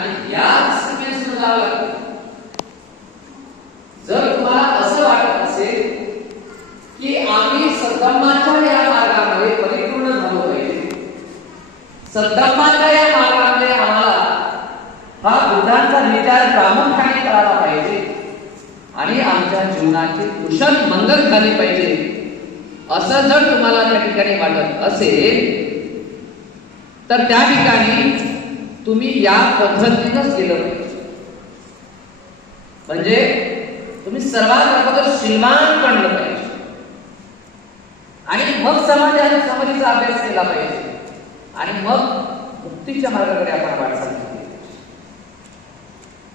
आणि या सिक्वेन्स मध्ये जावं लागतं. जर तुम्हाला असं वाटत असेल की आम्ही सद्धम्माच्या या मार्गामध्ये परिपूर्ण झालो पाहिजे, सद्धम्माच्या या मार्गामध्ये आम्हाला हा बुद्धांचा विचार प्रामुख्याने करायला पाहिजे आणि आमच्या जीवनाची कुशल मंगल झाली पाहिजे, असं जर तुम्हाला त्या ठिकाणी वाटत असेल तर त्या ठिकाणी तुम्ही या पद्धतीनेच गेलं पाहिजे. म्हणजे तुम्ही सर्वात अगोदर शीलवान बनलं पाहिजे आणि मग समाधीचा अभ्यास केला पाहिजे आणि मग मुक्तीच्या मार्गाकडे आपण वाटचाल केली.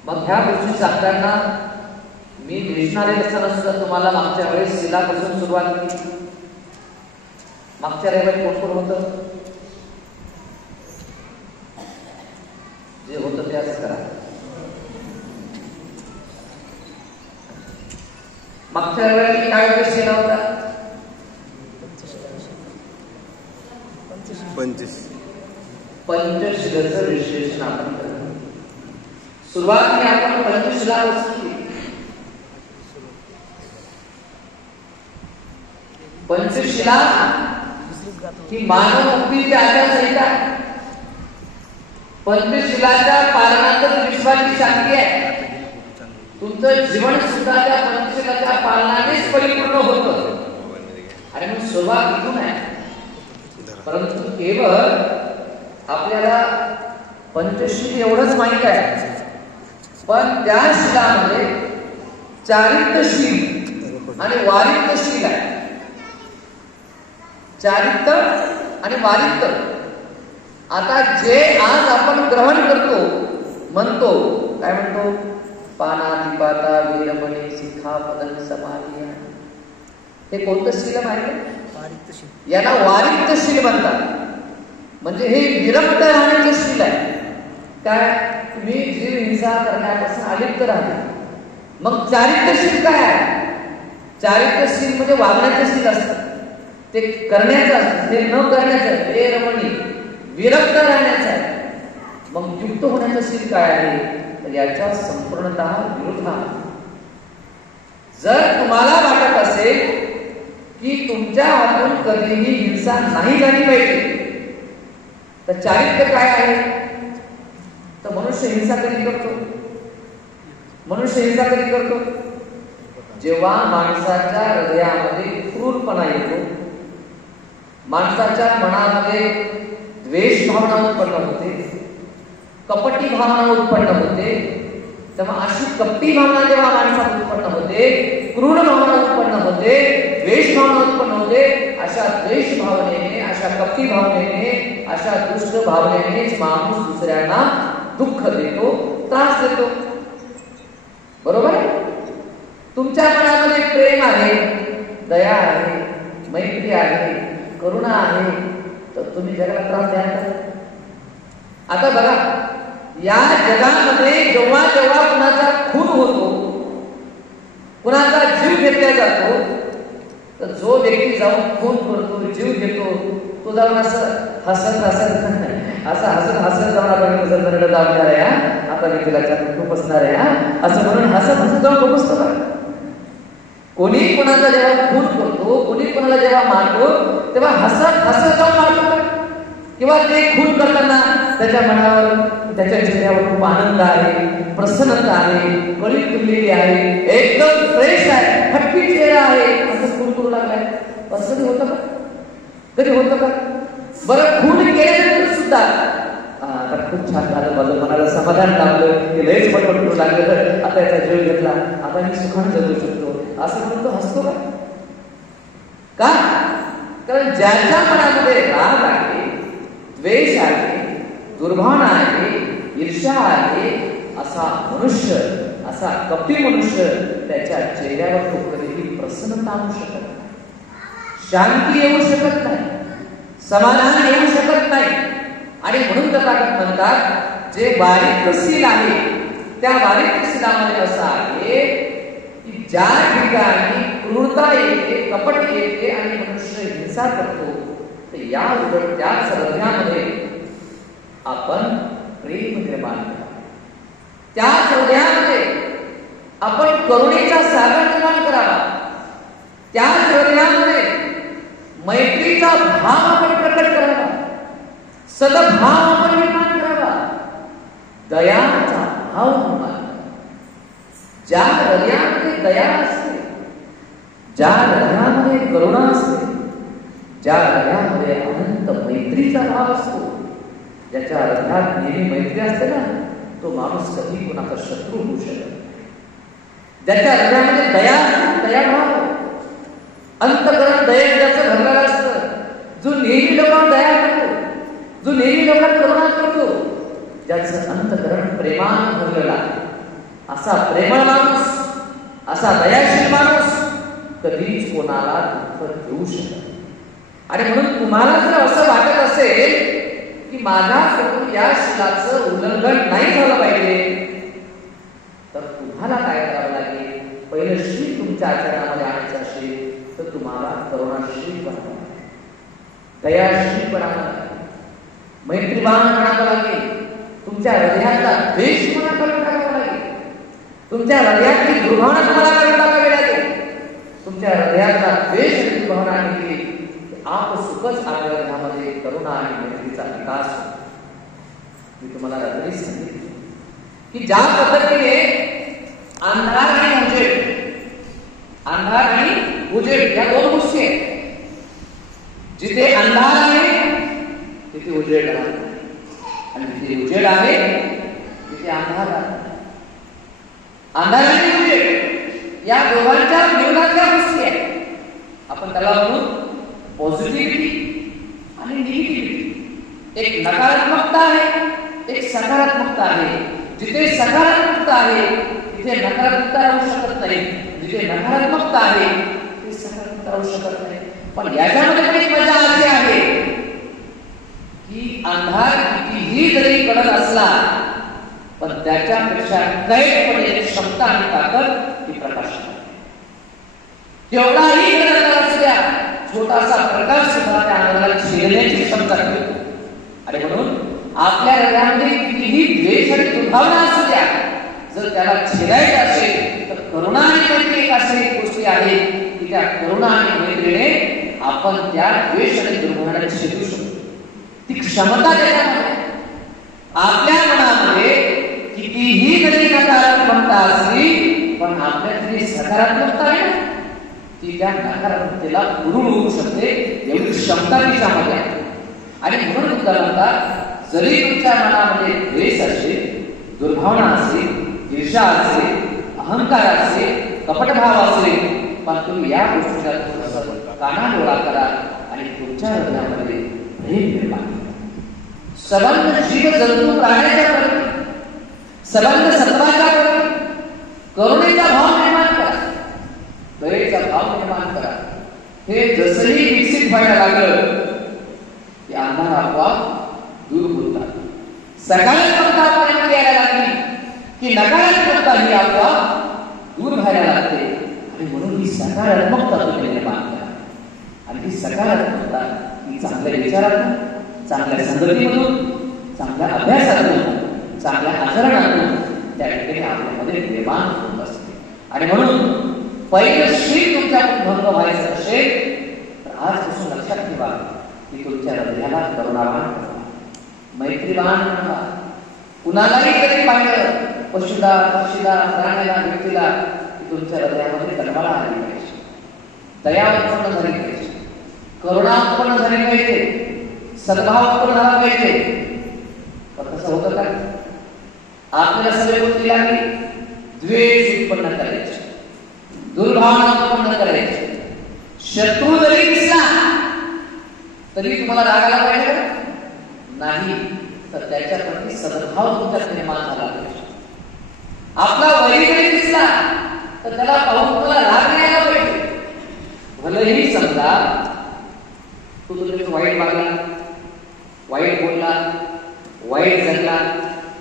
मग ह्या गोष्टी सांगताना मी देशना देत असताना सुद्धा तुम्हाला मागच्या वेळेस शिलापासून सुरुवात केली. मागच्या रविवारी कोण कोण होतं? जे होतं ते असं करा. मागच्या रविवारी काय उद्देश केला होता? पंचशिलाचं विश्लेषण आपण करतो. सुरुवातीला आपण पंचशिला केली. पंचशिला ही मानव मुक्तीची आचारसंहिता. पंचशिलाच्या पालनातच विश्वाची शांती आहे. तुमचं जीवन सुद्धा त्या पंचशिलाच्या पालनानेच परिपूर्ण होतं. आणि मग सुरुवात इथून आहे. परंतु केवळ आपल्याला पंचशील एवढंच माहित आहे, पण त्या शिलामध्ये चारित्र्यशील आणि वारित्र्यशील आहे. चारित्र्य आणि वारित्र्य. आता जे आज आपण ग्रहण करतो, म्हणतो काय म्हणतो? पानातिपाता वीरमणी शिखापदन समाधी. हे कोणतं शील माहिती? याला वारित्र्यशील म्हणतात. म्हणजे हे विरक्त राहण्याचे शील आहे. काय? तुम्ही जीव हिंसा करण्यापासून अलिप्त राहणे. मग चारित्र्यशील काय आहे? चारित्र्यशील म्हणजे वागण्याचे शील असतं, ते करण्याचं असतं, ते न करण्याचं, हे रमणी विरक्त राहण्याचं आहे. मग युक्त होण्याचं शील काय आहे? तर याच्या संपूर्णतः विरोध आहे. जर तुम्हाला वाटत असेल की तुमच्या हातून कधीही हिंसा नाही झाली पाहिजे, तर चारित्र्य काय आहे? तर मनुष्य हिंसा कधी करतो? मनुष्य हिंसा कधी करतो? जेव्हा माणसाच्या हृदयामध्ये क्रूरपणा येतो, माणसाच्या मनामध्ये द्वेष भावना उत्पन्न होते, कपटी भावना उत्पन्न होते, तेव्हा अशी कपटी भावना जेव्हा माणसात उत्पन्न होते, क्रूर भावना उत्पन्न होते, द्वेष भावना उत्पन्न होते, अशा द्वेष भावनेने, अशा कपटी भावनेने, अशा दुष्ट भावनेने माणूस दुसऱ्यांना दुःख देतो, त्रास देतो. बरोबर? तुमच्या मनामध्ये प्रेम आहे, दया आहे, मैत्री आहे, करुणा आहे, तर तुम्ही जगाला त्रास द्याल. आता बघा, या जगामध्ये जेव्हा जेव्हा कुणाचा खून होतो, कुणाचा जीव घेतला जातो, तर जो व्यक्ती जाऊन खून करतो, जीव घेतो, तो जाऊन असं हसत जाऊन आपण कसं दाबणार आहे, आता मी तुला खूप असणार आहे असं म्हणून हसत जाऊन बघतो. कोणी कोणाचा जेव्हा खून करतो, कोणी कोणाला जेव्हा मारतो, तेव्हा हसत जाऊन मारतो. किंवा ते खून करताना त्याच्या मनावर, त्याच्या चेहऱ्यावर खूप आनंद आहे, प्रसन्नता आहे, कळी तुटलेली आहे, एकदम फ्रेश आहे, हटकी चेहरा आहे, असं खून करू लागलाय. असं कधी होतं का? कधी होतं का? बरं, खून केल्यानंतर सुद्धा खूप छान झालं, माझं मनाला समाधान लाभलं, की लयच पटपट करू लागलं, आता याचा जीव घेतला, आता मी सुखाने जगू शकतो, असं म्हणून तो हसतो का? कारण ज्याच्या मनामध्ये राग आहे, द्वेष आहे, दुर्भावना आहे, ईर्ष्या आहे, असा मनुष्य, असा कपटी मनुष्य, त्याच्या चेहऱ्यावर तो कधीही प्रसन्नता आणू शकत नाही, शांती येऊ शकत नाही, समाधान येऊ शकत नाही. आणि म्हणून तथागत म्हणतात, जे वारित्र्यशील आहे त्या वारित्र्यशीलामध्ये असं आहे की ज्या ठिकाणी क्रूरता येते, कपट येते आणि मनुष्य हिंसा करतो, तर या उलट त्याच हृदयामध्ये आपण प्रेम निर्माण करा. त्या हृदयामध्ये आपण करुणेचा सागर निर्माण करावा. त्या हृदयामध्ये मैत्रीचा भाव आपण प्रकट करावा. सद्भाव आपण निर्माण करावा. दयाचा भाव निर्माण करावा. ज्या हृदयामध्ये दया असते, ज्या हृदयामध्ये करुणा असते, ज्या हृदयामध्ये अनंत मैत्रीचा भाव असतो, ज्याच्या हृदयात नेहमी मैत्री असते ना, तो माणूस कधी कोणाचा शत्रू होऊ शकत. ज्याच्या हृदयामध्ये दया दयाभाव, अंतकरण दयेने ज्याचं भरलेलं असतं, जो नेहमी लोकांना दया करतो, जो नेहमी लोकांना करुणा करतो, ज्याचं अंतकरण प्रेमाने भरलेलं आहे, असा प्रेमळ माणूस, असा दयाशील माणूस कधीच कोणाला दुःख देऊ शकत. आणि म्हणून तुम्हाला जर असं वाटत असेल की माझ्याकडून या शिलाचं उल्लंघन नाही झालं पाहिजे, तर तुम्हाला काय करावं लागेल? पहिलं शील तुमच्या आचरणामध्ये आणायचं असेल तर तुम्हाला करुणाशील बनावं, दयाशील बनावं लागेल, मैत्रीवान बनावं लागेल. तुमच्या हृदयातला द्वेष तुम्हाला कमी करावा लागेल. तुमच्या हृदयातली दुर्भावना तुम्हाला कमी टाकावी लागेल. तुमच्या हृदयातला द्वेष आणि दुर्भावना निघली की आप सुखच आपल्या हृदयामध्ये करुणा आणि मैत्रीचा विकास होतो. मी तुम्हाला रात्री सांगितले की ज्या पद्धतीने अंधार आणि उजेड, अंधार आणि उजेड या दोन गोष्टी आहेत. जिथे अंधार आहे तिथे उजेड आहे, आणि जिथे उजेड आहे तिथे अंधार आहे. अंधार आणि उजेड या दोघांच्या विरोधातल्या गोष्टी आहेत. आपण त्याला म्हणू पॉझिटिव्हिटी आणि निगेटिव्हिटी. एक नकारात्मकता आहे, एक सकारात्मकता आहे. जिथे सकारात्मकता आहे तिथे नकारात्मकता राहू शकत नाही, जिथे नकारात्मकता आहे तिथे सकारात्मकता राहू शकत नाही. पण याच्यामध्ये पण एक मजा अशी आहे की अंधार कितीही जरी कडक असला पण त्याच्यापेक्षा कैकपणे क्षमता आणि ताकद ही प्रकाश आहे. केवढाही कडक असू द्या, छोटासा प्रकाश सुद्धा त्या अंधाराला छेदण्याची क्षमता ठेवतो. आणि म्हणून आपल्या हृदयामध्ये कितीही द्वेष आणि दुर्भावना असू द्या, जर त्याला छेदायचं असेल तर करुणा आणि मैत्री एक अशी गोष्टी आहे की त्या करुणा आणि मैत्रीने आपण त्या द्वेष आणि दुर्भावनाला छेदू शकतो. ती क्षमता त्याच्यामध्ये. आपल्या मनामध्ये कितीही जरी नकारात्मकता असली पण आपल्यातली सकारात्मकता आहे ती त्या नकारात्मकतेला गुरुळ होऊ शकते, एवढी क्षमता तिच्यामध्ये आहे. आणि म्हणून बुद्ध म्हणतात, जरी तुमच्या मनामध्ये द्वेष असेल, दुर्भावना असेल, ईर्ष्या असेल, अहंकार असेल, कपटभाव असेल, पण तुम्ही या गोष्टीला कानाडोळा करा आणि तुमच्या हृदयामध्ये प्रेम निर्माण करा. सबंध जीव जंतू प्राण्याच्या प्रती, सबंध सत्वाच्या प्रती करुणेचा भाव निर्माण करा, दयेचा भाव निर्माण करा. हे जसंही विकसित व्हायला लागलं की अंधार आपोआप दूर होतात. सकारात्मकता आपल्याला यायला लागली की नकारात्मकता ही आपोआप दूर व्हायला लागते. आणि म्हणून ही सकारात्मकता तुम्ही निर्माण करा. आणि ही सकारात्मकता ही चांगल्या विचारातून, चांगल्या संगतीमधून, चांगल्या अभ्यासातून, चांगल्या आचरणातून त्या ठिकाणी आपल्यामध्ये निर्माण होत असते. आणि म्हणून पहिलं शील तुमच्याकडून भंग व्हायचं असेल तर आजपासून लक्षात ठेवा की तुमच्या हृदयाला करुणावान करा, मैत्रीवान करा. कुणालाही कधी पाहिलं, पशुला, पक्षीला, प्राण्याला, व्यक्तीला, की तुमच्या हृदयामध्ये तळमळ आली पाहिजे, दया उत्पन्न झाली पाहिजे, करुणा उत्पन्न झाली पाहिजे, सद्भाव उत्पन्न झाला पाहिजे. पण तसं होतं का? आपल्याला सगळ्या गोष्टी लागली, द्वेष उत्पन्न करायचे, दुर्भावना उत्पन्न करायची. शत्रू जरी दिसला तरी तुम्हाला राग आला पाहिजे नाही, तर त्याच्या प्रती सद्भाव तुमच्यात निर्माण झाला पाहिजे. आपला वैरी जरी दिसला तर त्याला पाहून तुम्हाला राग नाही आला पाहिजे. भलेही समजा तू तुझ्याशी वाईट वागला, वाईट बोलला, वाईट जगला,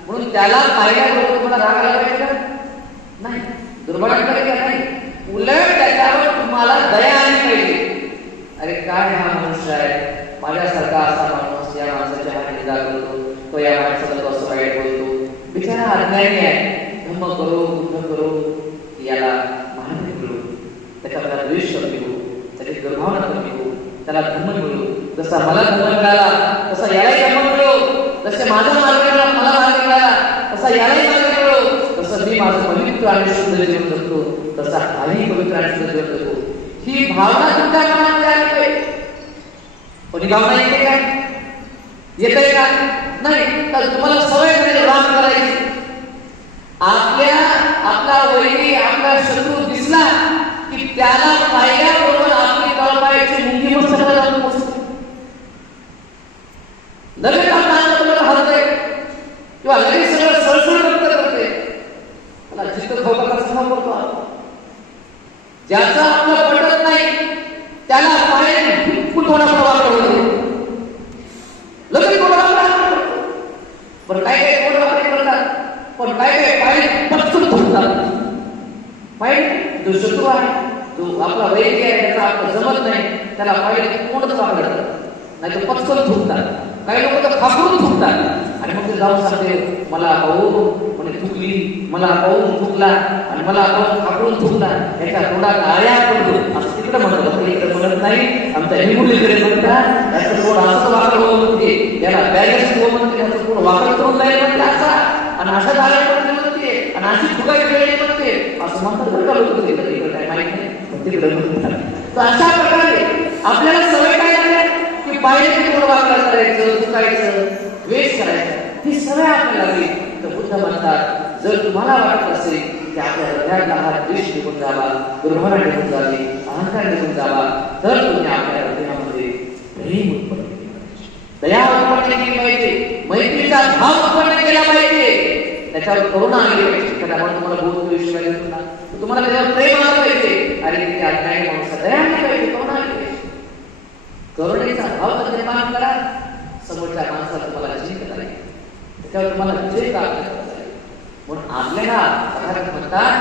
म्हणून त्याला पाहिल्याबरोबर तुम्हाला राग आला पाहिजे का? नाही, दुर्भाग्य करायचं नाही. उलट त्याच्यावर तुम्हाला दया आली पाहिजे. अरे काय हा मनुष्य आहे, माझ्यासारखा असा या माणसाच्या हात निदा करतो, तो या माणसाला तो असं वाईट बोलतो, बिचारा अज्ञानी आहे, धम्म करो बुद्ध करो याला माहिती मिळू, त्याच्याला द्वेष कमी होऊ, त्याची दुर्भावना कमी होऊ, त्याला धम्म मिळू. जसा मला धम्म मिळाला तसा यालाही धम्म मिळो, जसे माझा मार्ग मिळाला मला मार्ग मिळाला तसा यालाही मार्ग मिळो, तसं मी माझं पवित्र आणि शुद्ध जीवन जगतो तसा हाही पवित्र आणि शुद्ध जीवन जगतो. ही भावना तुमच्या मनामध्ये आली पाहिजे. कोणी भावना येते काय? येते का? नाही. तर तुम्हाला सवय मिळेल राम करायची. आपला वैरी आपला शत्रू दिसला की त्याला पाहिल्याबरोबर आपली तळपायाची मुंगी मस्तकाला जाऊन पोचते. लगेच आपल्याला हलते किंवा लगेच सगळं सळसळ करते. त्याला जिद्द खवका कसा करतो. ज्याचा आपलं पटत नाही त्याला पायाने फुटवणा प्रवाह करतो. लगेच पण काय काय करतात, पण काय काय पाय पटकन फुटतात. पाहिजे जो शत्रू आहे, जो आपला वैरी आहे, त्याचा आपलं जमत नाही, त्याला पाहिजे कोणच वापरतात, नाही तर पटकन थुकतात. काही लोक तर फाकून थुकतात आणि मग ते जाऊन सांगते मला पाहून म्हणे थुकली, मला पाहून थुकला आणि मला पाहून फाकून थुकला, याच्या तोंडात आळ्या पडतो असं तिकडे म्हणतात. इकडे म्हणत नाही, आमच्या हिंगोलीकडे म्हणतात त्याचं तोंड असं वाकड होऊन म्हणते, याला बॅगेस हो म्हणते, त्याचं तोंड वाकड करून जाईल म्हणते असा, आणि अशा झाल्या म्हणते आणि अशी फुगायची वेळ म्हणते असं म्हणतात. बरं का लोक तिकडे काय माहित नाही तिकडे म्हणतात. तर अशा प्रकारे आपल्याला सवय काय झाली की पाहिजे तोंड वाकड करायचं, चुकायचं, द्वेष करायचं, ही सवय आपल्याला लागली. तर बुद्ध म्हणतात जर तुम्हाला वाटत असेल की आपल्या हृदयातला हा द्वेष निघून जावा, दुर्भावना निघून जावी, अहंकार निघून जावा, तर तुम्ही आपल्या हृदयामध्ये प्रेम उत्पन्न केले पाहिजे, दया उत्पन्न केली पाहिजे, मैत्रीचा भाव उत्पन्न केला पाहिजे, त्याच्यावर करुणा आली पाहिजे. त्यामुळे तुम्हाला बहुत द्वेष पाहिजे, तुम्हाला त्याच्यावर प्रेम आलं पाहिजे आणि ते अज्ञानी माणूस दया आली पाहिजे, करुणा आली पाहिजे. करुणेचा भाव निर्माण करा, समोरच्या माणसाला तुम्हाला जिंकता येईल, त्याच्यावर तुम्हाला विजय प्राप्त करता येईल. म्हणून आपल्याला म्हणतात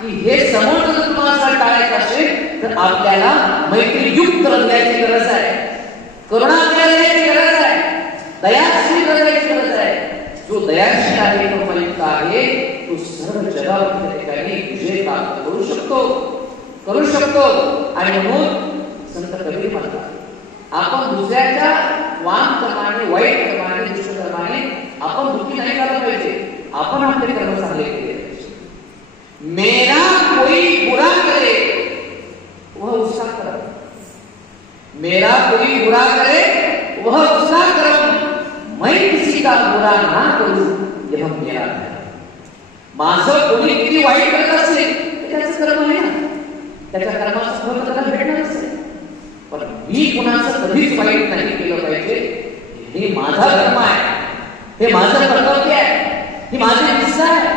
की हे समोरचं जर तुम्हाला टाळायचं असेल तर आपल्याला मैत्रीयुक्त हृदयाची गरज आहे, करुणा करण्याची गरज आहे, दयाशील करण्याची गरज आहे. जो दयाशील आहे, तो उपयुक्त आहे, तो सर्व जगावर त्या ठिकाणी विजय प्राप्त करू शकतो. आणि म्हणून संत कबीर म्हणतात आपण दुसऱ्याच्या वान कर्माने, वाईट कर्माने, दुष्कर्माने आपण दुःखी नाही झालं पाहिजे, आपण आपले कर्म चांगले केले पाहिजे. मेरा कोई बुरा करे वह उसका कर्म, मेरा कोई बुरा करे वह उसका कर्म, मैं किसी का बुरा ना करू यह मेरा कर्म. माझं कोणी किती वाईट करत असेल त्याचं कर्म आहे ना, त्याच्या कर्माचं फळ त्याला भेटणार असेल. पण मी कुणाचं कधीच वाईट नाही केलं पाहिजे, हे माझा धर्म आहे, हे माझं कर्तव्य आहे, ही माझी निष्ठा आहे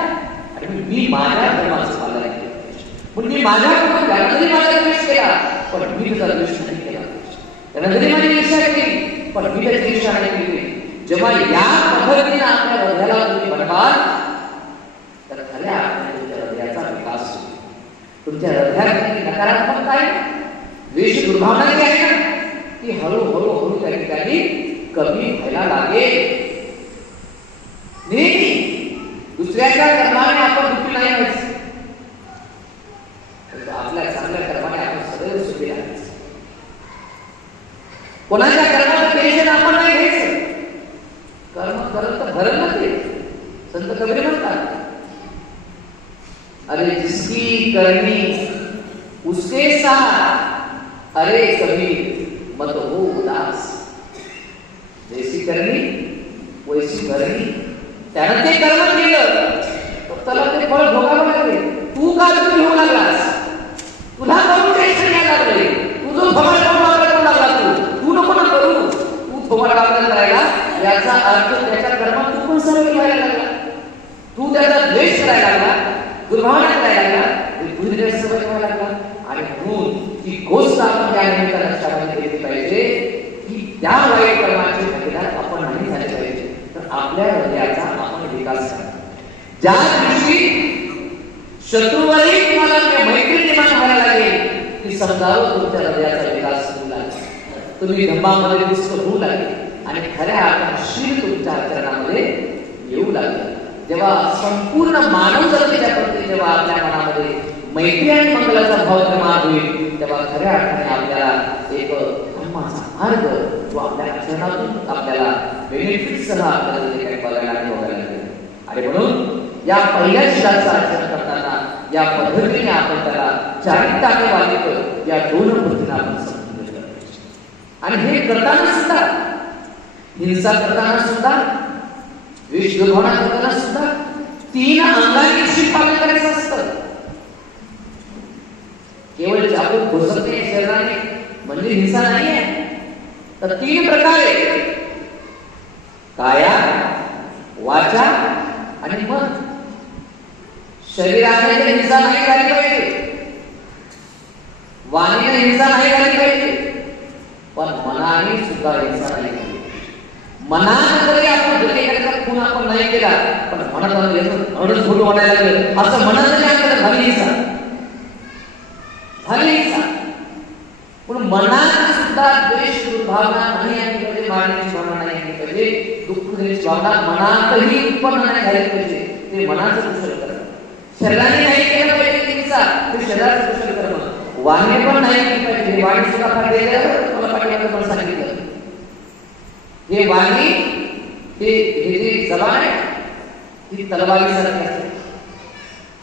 आणि मी माझ्या धर्माचं पालन केलं पाहिजे. पण मी माझ्याकडून त्यानं जरी माझा द्वेष केला पण मी त्याचा द्वेष नाही केला पाहिजे, त्यानं जरी माझी निष्ठा केली पण मी त्याची निष्ठा नाही केली. जेव्हा या पद्धतीने आपल्या हृदयाला तुम्ही बनवाल तर खऱ्या तुमच्या हृदयाचा विकास होईल. तुमच्या हृदयात नकारात्मक काय द्वेष दुर्भावना जी आहे ना ती हळूहळू त्या ठिकाणी कमी व्हायला लागेल. नेहमी दुसऱ्याच्या कर्माने आपण दुःखी नाही व्हायचं, आपल्या चांगल्या कर्माने आपण सदैव सुखी राहायचं. कोणाच्या कर्माचं टेन्शन आपण नाही घ्यायचं. कर्म करत तर भरत नाही. संत कबीर म्हणतात अरे जिसकी करनी उसके साथ, अरे कबीर मत हो उदास. जैसी करनी वैसी भरणी. त्यानं ते कर्म केलं त्याला ते फळ भोगावं लागले. तू का दुःखी होऊ लागलास, तुला करून टेन्शन यायला लागले, तू जो थोडा करू लागला, तू नको ना करू, तू थोडा वापर करायला, याचा अर्थ त्याच्या कर्मात तू पण सर्व व्हायला लागला, तू त्याचा द्वेष करायला लागला, दुर्भावना करायला लागला, तुझी द्वेष सवय व्हायला लागला. आणि म्हणून ही गोष्ट आपण त्या निमित्तानं लक्षात घेतली पाहिजे की त्या वाईट कर्माची भागीदार आपण नाही झाले पाहिजे. तर आपल्या हृदयाचा आपण विकास करा. ज्या दिवशी शत्रूवरही तुम्हाला मैत्री निर्माण व्हायला लागेल की समजावं तुमच्या हृदयाचा विकास होऊ लागेल, तुम्ही धम्मामध्ये दिसत होऊ लागेल आणि खऱ्या अर्थाने शील तुमच्या आचरणामध्ये येऊ लागेल. जेव्हा संपूर्ण मानव जातीच्या प्रती जेव्हा आपल्या मनामध्ये मैत्री आणि मंगलाचा भाव निर्माण होईल, तेव्हा खऱ्या अर्थाने आपल्याला एक धर्माचा मार्ग जो आपल्या आचरणातून आपल्याला बेनिफिट्ससह आपल्याला जे काही बघायला आणि बघायला मिळेल. आणि म्हणून या पहिल्या शिलाचं आचरण करताना या पद्धतीने आपण त्याला चारित्र्य आणि वालिक या दोन गोष्टींना आपण समजून घेतलं. आणि हे करताना सुद्धा, हिंसा करताना सुद्धा, विष दुर्भावना करताना सुद्धा 3 अंगांनी पालन करायचं असतं. केवळ चाकू घुसवणे शरीराने म्हणजे हिंसा नाही आहे. तर 3 प्रकारे काया, वाचा आणि मन. शरीराने हिंसा नाही झाली पाहिजे, वाणीने हिंसा नाही झाली पाहिजे, पण मनाने सुद्धा हिंसा नाही झाली. मनाने जरी आपण दुसरीकडे खून आपण नाही केला, पण मनात फोटो वाटायला लागलं असं मनात जरी आपल्याला झाली हिंसा, झाली हिंसा. पण मनात सुद्धा द्वेष दुर्भावना नाही आणली पाहिजे, मारण्याची भावना नाही आणली पाहिजे, दुःख देण्याची भावना मनातही उत्पन्न नाही झाली पाहिजे. ते मनाचं कुशल कर्म. शरीराने नाही केलं पाहिजे हिंसा, ते शरीराचं कुशल कर्म. वाणी पण नाही केली पाहिजे. वाणी सुद्धा फाटलेलं मला पाठीमागे पण सांगितलं. हे वाणी हे जे जबान आहे ती तलवारीसारखी असते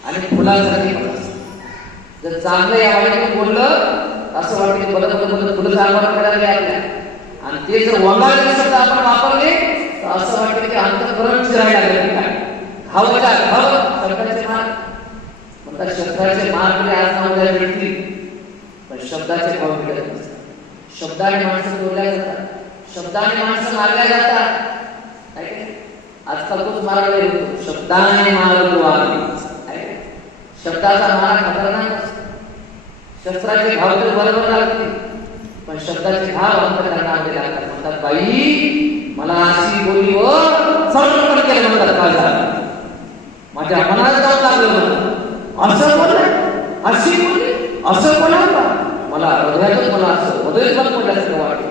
आणि फुलासारखी पण असते. जर चांगलं या वाणीतून बोललं असं वाटतं बदल फुलं चालवायला मिळाले आपल्या, आणि ते जर वंगाळले शब्द आपण वापरले तर असं वाटतं की अंतःकरण चिरायला लागलं. काय घावच्या घाव शब्दाचे मार म्हणतात. शब्दाचे मार केले आज ना उद्या मिळतील, पण शब्दाचे भाव मिळत नसतात. शब्दाने माणसं तोडल्या जातात, शब्दाने माणसं मारल्या जातात. आजकाल तोच मारला होतो, शब्दाने मारतो आम्ही. शब्दाचा मार खतरनाक असतो. शस्त्राचे घाव तर बरोबर लागतील, पण शब्दाचे घाव अंतःकरणामध्ये लागतात. म्हणतात बाई मला अशी बोलली व समर्पण केलं, म्हणतात माझ्या माझ्या मनाला जाऊ लागलं. असं बोललं, अशी बोलली, असं बोललं मला हृदयातच मला असं हृदय पण पडल्यासारखं वाटलं.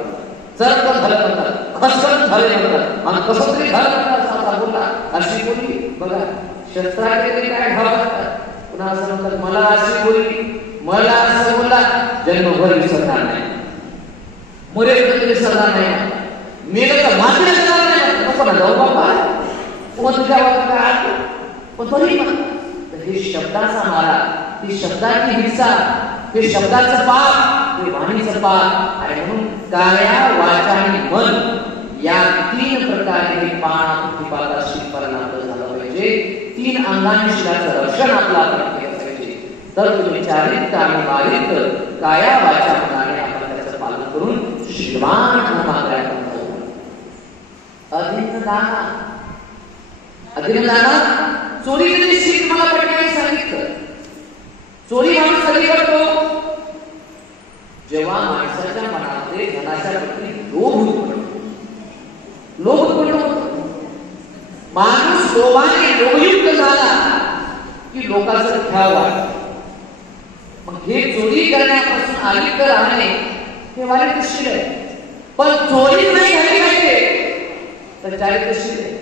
चरकन झालं म्हणतात, खसखस झाले म्हणतात, आणि कसं तरी झालं म्हणतात. असा बोलला, अशी बोलली. बघा शस्त्राचे तरी काय घाव लागतात. पुन्हा असं म्हणतात मला अशी बोलली, मला असं बोलला, जन्मभर विसरणार नाही, मरेपर्यंत विसरणार नाही, मेलं तर मात्र विसरणार नाही. कसं जाऊ बाबा मग तुझ्या काय पण तरी हे शब्दाचा मारा, ही शब्दाची हिंसा, हे शब्दाचं पाप, हे वाणीचं पाप. आणि म्हणून काया, वाचा आणि मन या 3 प्रकारे हे पाप शिल्पाला आपलं झालं पाहिजे. 3 अंगांनी शिलाचं रक्षण आपलं आपण केलं पाहिजे. तर तुम्ही चारित्र्य आणि वारित्र्य काया, वाचा, मनाने आपण त्याचं पालन करून शीलवान होणार. अधीनदाना चोरी जरी शील मला पटकन सांगितलं. चोरी माणूस कधी करतो जेव्हा माणसाच्या मनामध्ये धनाच्या प्रती लोभ उत्पन्न, लोभ उत्पन्न होतो. माणूस लोभाने लोभयुक्त झाला की लोकांचं घ्याव वाटतं. मग हे चोरी करण्यापासून अलिप्त राहणे हे वारित्र्यशील आहे. पण चोरी नाही झाली पाहिजे तर चारित्र्यशील आहे.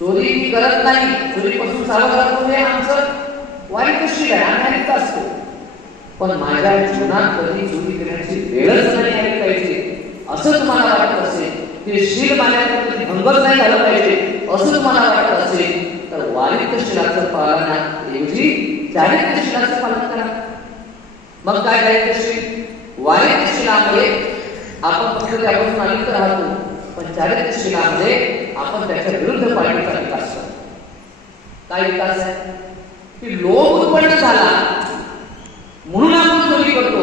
चोरी मी करत नाही, चोरीपासून सावध राहतो हे आमचं वारित्र्यशील आहे, अनालिक असतो. पण माझ्या जीवनात कधी चोरी करण्याची वेळच नाही आली पाहिजे असं तुम्हाला वाटत असेल, ते शील माझ्यात कधी भंगच नाही झालं पाहिजे असं तुम्हाला वाटत असेल, तर वारित्र्यशीलाचं पालनाऐवजी चारित्र्यशीलाचं पालन करा. मग काय चारित्र्यशील? वारित्र्यशीलामुळे आपण फक्त त्यापासून अलिप्त राहतो, पण चारित्र्यशीलामध्ये आपण त्याच्या विरुद्ध पालनाचा विकास करतो. काय विकास आहे की लोभ उत्पन्न झाला म्हणून आपण चोरी करतो,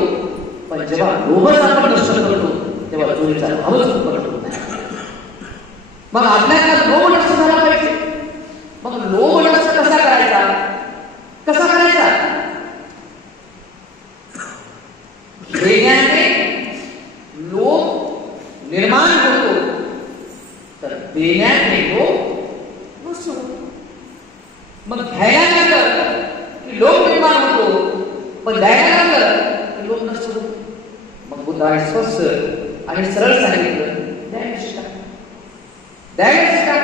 पण जेव्हा लोभच आपण नष्ट करतो तेव्हा चोरीचा भावच उत्पन्न होत नाही. मग आपल्याला लोभ नष्ट झाला पाहिजे. मग लोभ नष्ट कसा करायचा? कसा करायचा? घेण्याने लोभ निर्माण होतो, तर देण्याने लोभ नष्ट होतो. मग घ्यायला लागलं की लोभ निर्माण होतो, पण द्यायला लागलं की लोभ नष्ट होतो. मग बुद्धाने स्पष्ट आणि सरळ सांगितलं, द्यायला शिका, द्यायला शिका.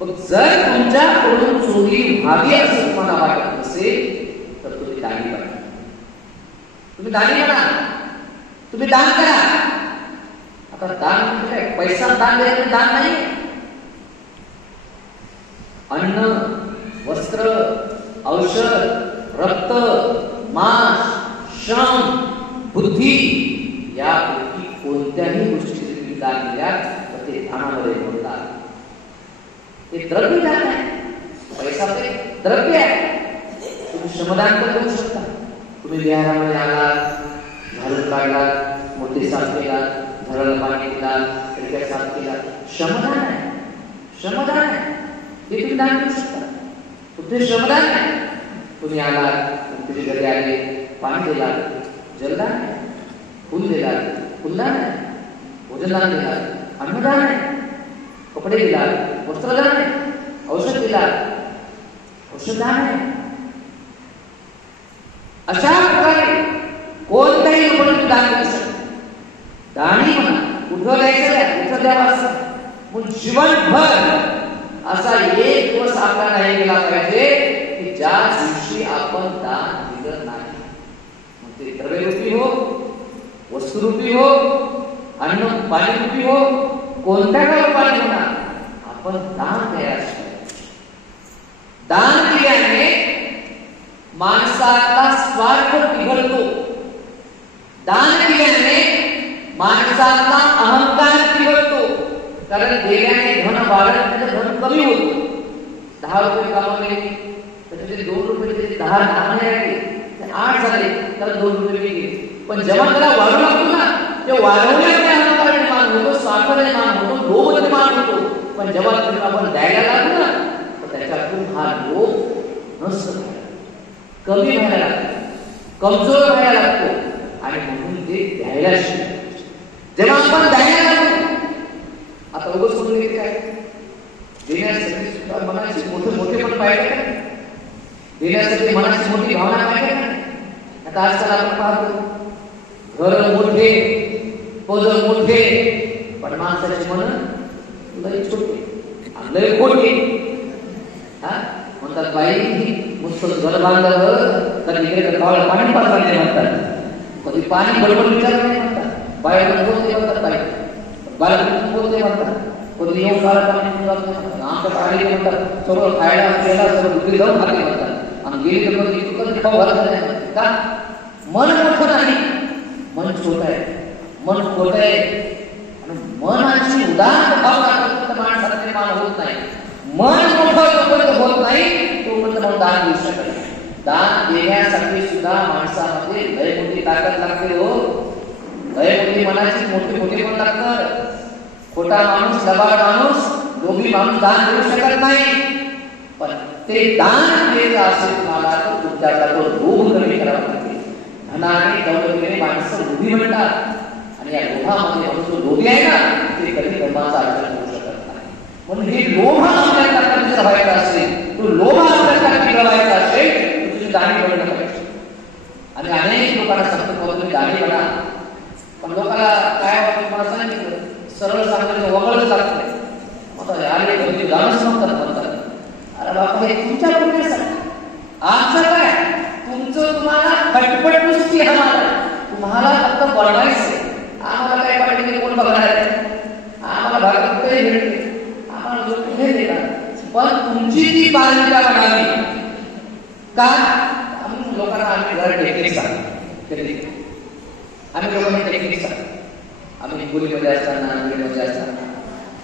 मग जर तुमच्याकडून चोरी व्हावी असं तुम्हाला वाटत नसेल तर तुम्ही दानी बना. तुम्ही दानी बना, तुम्ही दान करा. आता दान म्हणजे काय? पैसा दान द्यायचं दान नाही. अन्न, वस्त्र, औषध, रक्त, मांस, श्रम, बुद्धी यापैकी कोणत्याही गोष्टी तुम्ही दान दिल्या तर ते दानामध्ये बोलतात. ते द्रव्य दान आहे. पैसा ते द्रव्य आहे. तुम्ही श्रमदान पण करू शकता. तुम्ही विहारामध्ये आलात, झाडून काढलात, मोठी साफ केलात, झाडाला पाणी दिलात, खिडक्या साफ केलात, श्रमदान आहे. श्रमदान आहे. ते तुम्ही दान करू शकता. तुमचे श्रमदान आहे. तुम्ही आलात, तुमच्या घरी आले, पाणी दिलात, जलदान आहे. फुल दिलात, फुलदान आहे. भोजनदान दिलात, अन्नदान आहे. कपडे दिलात, वस्त्रदान आहे. औषध दिलात, औषधदान आहे. अशा प्रकारे कोणत्याही लोकांनी दान करू शकतो. दानी म्हणा, कुठं द्यायचं कुठं द्यावं असं. पण जीवनभर असा एक दिवस आपला नाही गेला पाहिजे की ज्या दिवशी आपण दान दिलं नाही. मग ते द्रव्यरूपी हो, वस्तुरूपी हो, अन्न पाणीरूपी हो, कोणत्या का रूपाने म्हणा, आपण दान द्यायला. दान दिल्याने माणसाचा स्वार्थ बिघडतो. दान दिल्याने माणसाचा अहंकार बिघडतो. कारण देण्याने धन वाढत, त्याचं धन कमी होतं. 10 रुपये कमावले तर त्याचे 2 रुपये, त्याचे 10 राहिले, 8 झाले, तर 2 रुपये गेले. पण जेव्हा त्याला वाढू लागतो ना, ते वाढवण्याने अहंकार निर्माण होतो, स्वार्थ निर्माण होतो, लोभ निर्माण होतो. पण जेव्हा आपण द्यायला लागतो ना, तर त्याच्यातून हा लोभ नसतो, कमी व्हायला लागतो, कमजोर व्हायला लागतो आणि म्हणून ते द्यायला शिकतो. जेव्हा आपण द्यायला लागतो, आता उगाच सोडून घेते काय, देण्यासाठी सुद्धा मनाची मोठे पण पाहिजे का? देण्यासाठी मनाची मोठी भावना पाहिजे का? आता आजकाल आपण पाहतो घर मोठे, पद मोठे, पण माणसाचे मन लय छोटे, लय खोटे. म्हणतात बाई मस्त घर बांधलं तर इकडे पाणी पाजले म्हणतात, कधी पाणी बरोबर विचारलं नाही म्हणतात. बाहेर बोलते म्हणतात, बाई बाहेर बोलते म्हणतात, कधी येऊन काढा पाणी आमच्या पाणी म्हणतात, सगळं खायला प्यायला सगळं दुसरी जाऊन खाते म्हणतात. आणि गेली तर कधी खाऊ घालत नाही का? मन मोठं नाही, मन छोट आहे. मन खोट आहे आणि मनाची उदार भावना माणसाला निर्माण होत नाही. मन मोठं जोपर्यंत होत नाही तोपर्यंत मग दान देऊ शकत नाही. दान देण्यासाठी सुद्धा माणसामध्ये लय मोठी ताकद लागते हो. लय मोठी मनाची मोठे पण लागतं. खोटा माणूस, लबाड माणूस, लोभी माणूस दान देऊ शकत नाही. पण ते दान द्यायचं असेल तुम्हाला तर तुमच्याचा तो लोभ कमी करावा लागेल. धनाने दौलतीने माणसं लोभी म्हणतात आणि या लोभामध्ये आपण जो लोभी आहे ना ते कधी धर्माचा आचरण होऊ शकत नाही. म्हणून हे लोभ आपल्या ताकदीचा व्हायचा असेल, तो लोभ आपल्या ताकदीचा व्हायचा असेल तर तुझी दाणी बनवणं पाहिजे. आणि अनेक लोकांना सांगतो तुम्ही दाणी बना, पण लोकांना काय वाटतं मला सांगितलं सरळ सांगण्याचं वगळच लागतंय. मग अरे तुम्ही दानच म्हणतात. अरे बाबा हे तुमच्या पुण्यासाठी आमचं काय, तुमचं तुम्हाला खटपट नुसती तुम्हाला फक्त बनवायचं. आम्हाला काय पाहिजे कोण बघणार आहे, आम्हाला भागात कुठेही भेटते, आम्हाला जो कुठे देतात, पण तुमची ती बालिका बनावी का? आम्ही लोकांना आम्ही घर टेक्निक सांगतो. आम्ही लोकांना टेक्निक सांगतो. आम्ही मुलीमध्ये असताना, मुलीमध्ये असताना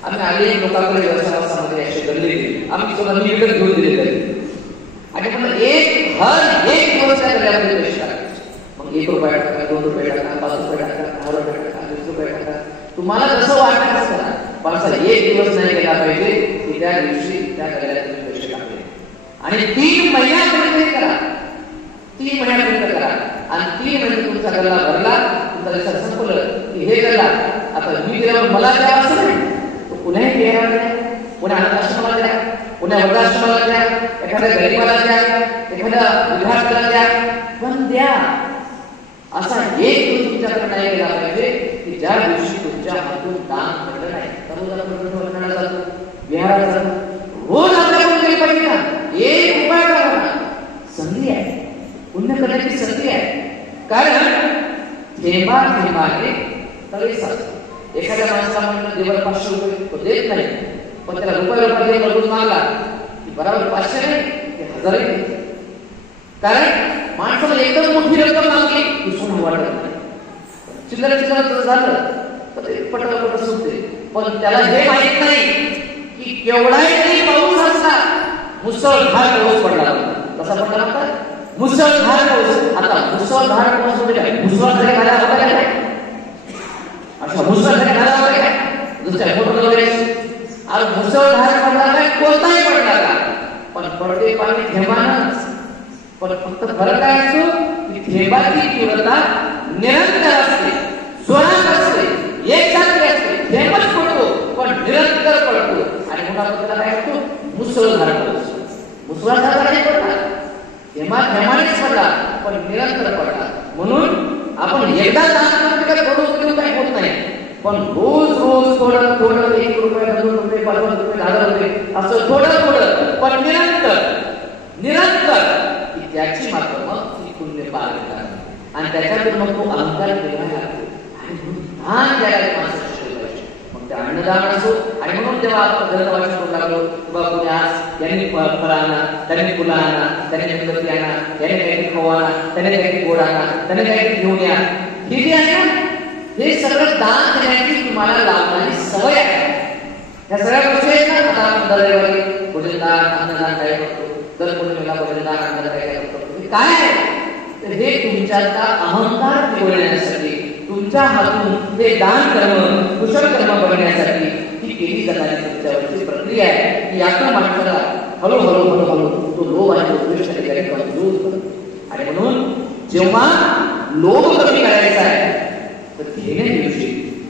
आम्ही अनेक लोकांकडे व्यवसायामध्ये असे गल्ले दिले. आम्ही स्वतः विकत घेऊन दिले आणि पण हर एक दिवस त्या गल्ल्यामध्ये पैसे टाकायचे. मग 1 रुपया टाका, 2 रुपये टाका, 5 रुपये टाका, 10 रुपये टाका, 20 रुपये टाका. तुम्हाला जसं वाटतं तसं करा. पण असा एक दिवस नाही गेला पाहिजे की त्या दिवशी त्या गल्ल्यात तुम्ही पैसे टाकले. आणि 3 महिन्यापर्यंत करा. 3 महिन्यापर्यंत करा. आणि 3 महिने तुमचा गल्ला भरला, तुमचा लक्षात संपलं की हे गल्ला आता मी गेल्यावर मला द्यावं असं नाही, पुण्याही द्यायला द्या, पुण्या अनाथाश्रमाला द्या, पुण्या वृद्धाश्रमाला द्या, एखाद्या गरीबाला द्या, एखाद्या विद्यार्थ्याला द्या, पण द्या. असा एक दिवस तुमच्याकडे नाही गेला पाहिजे की ज्या दिवशी तुमच्या हातून दान घडलं नाही. तरुणाला जातो, विहारात जातो, कारण थेंबा थेंबाने तळे साचते. एखाद्या माणसाला म्हणलं देवर 500 रुपये तो देत नाही, पण त्याला रुपये बघून मागला की बरोबर 500 नाही ते 1000 देते. कारण माणसाला एकदम मोठी रक्कम मागली की सोनं वाटत नाही, चिल्लर चिल्लर झालं तर ते पटपट सुटते. पण त्याला हे माहित नाही की केवढाही तरी पाऊस असला, मुसळधार पाऊस पडला, कसा पडला म्हणतात मुसळधार पाऊस. आता मुसळधार पाऊस म्हणजे काय? मुसळधार झाला होता काय? अच्छा मुसळधार झाला होता काय? दुसऱ्या फोटो आज मुसळधार पडला काय? कोणताही पडला का? पण पडते पाणी थेंबानच. पण फक्त फरक काय असतो की थेंबाची तीव्रता निरंतर असते, जोरात असते, एकसारखी असते. थेंबच पडतो पण निरंतर पडतो. आणि मोठा पडला काय असतो? मुसळधार पाऊस. मुसळधार नाही पडला, थेंबानेच पडला पण निरंतर पडला. म्हणून आपण एकदा दान करतो का थोडं काही होत नाही, पण रोज रोज थोडं थोडं 1 रुपये 2 रुपये 5 रुपये 1000 रुपये असं थोडं थोडं पण निरंतर निरंतर त्याची मात्र मग ती पुण्य पार करतात. आणि त्याच्यातून मग तो अहंकार वेगळा लागतो. आणि दान द्यायला माणसाचं शिकलं पाहिजे. मग ते अन्नदान असो. आणि म्हणून जेव्हा आपण ग्रंथ वाचन करू लागलो किंवा कोणी आज यांनी फळ आणा, त्यांनी फुलं आणा, त्यांनी मेणबत्ती आणा, त्याने काहीतरी खाऊ आणा, त्याने काहीतरी गोड आणा, त्याने काहीतरी घेऊन या, हे जे आहे ना हे सगळं दान देण्याची तुम्हाला लावणारी सवय आहे. ह्या सगळ्या गोष्टी आहेत ना. आता आपण दर रविवारी भोजनदान अन्नदान काय करतो, दर पौर्णिमेला भोजनदान अन्नदान काय करतो, काय आहे तर हे तुमच्याचा अहंकार पिळण्यासाठी, तुमच्या हातून ते दान कर्म कुशल कर्म बनण्यासाठी ही केली जाणारी तुमच्यावरची प्रक्रिया आहे. की यातून माणसाला हळूहळू हळूहळू तो लोभ आणि उत्कृष्ट ठिकाणी कमी होतो. आणि म्हणून जेव्हा लोभ कमी करायचा आहे तर घेण्यादिवशी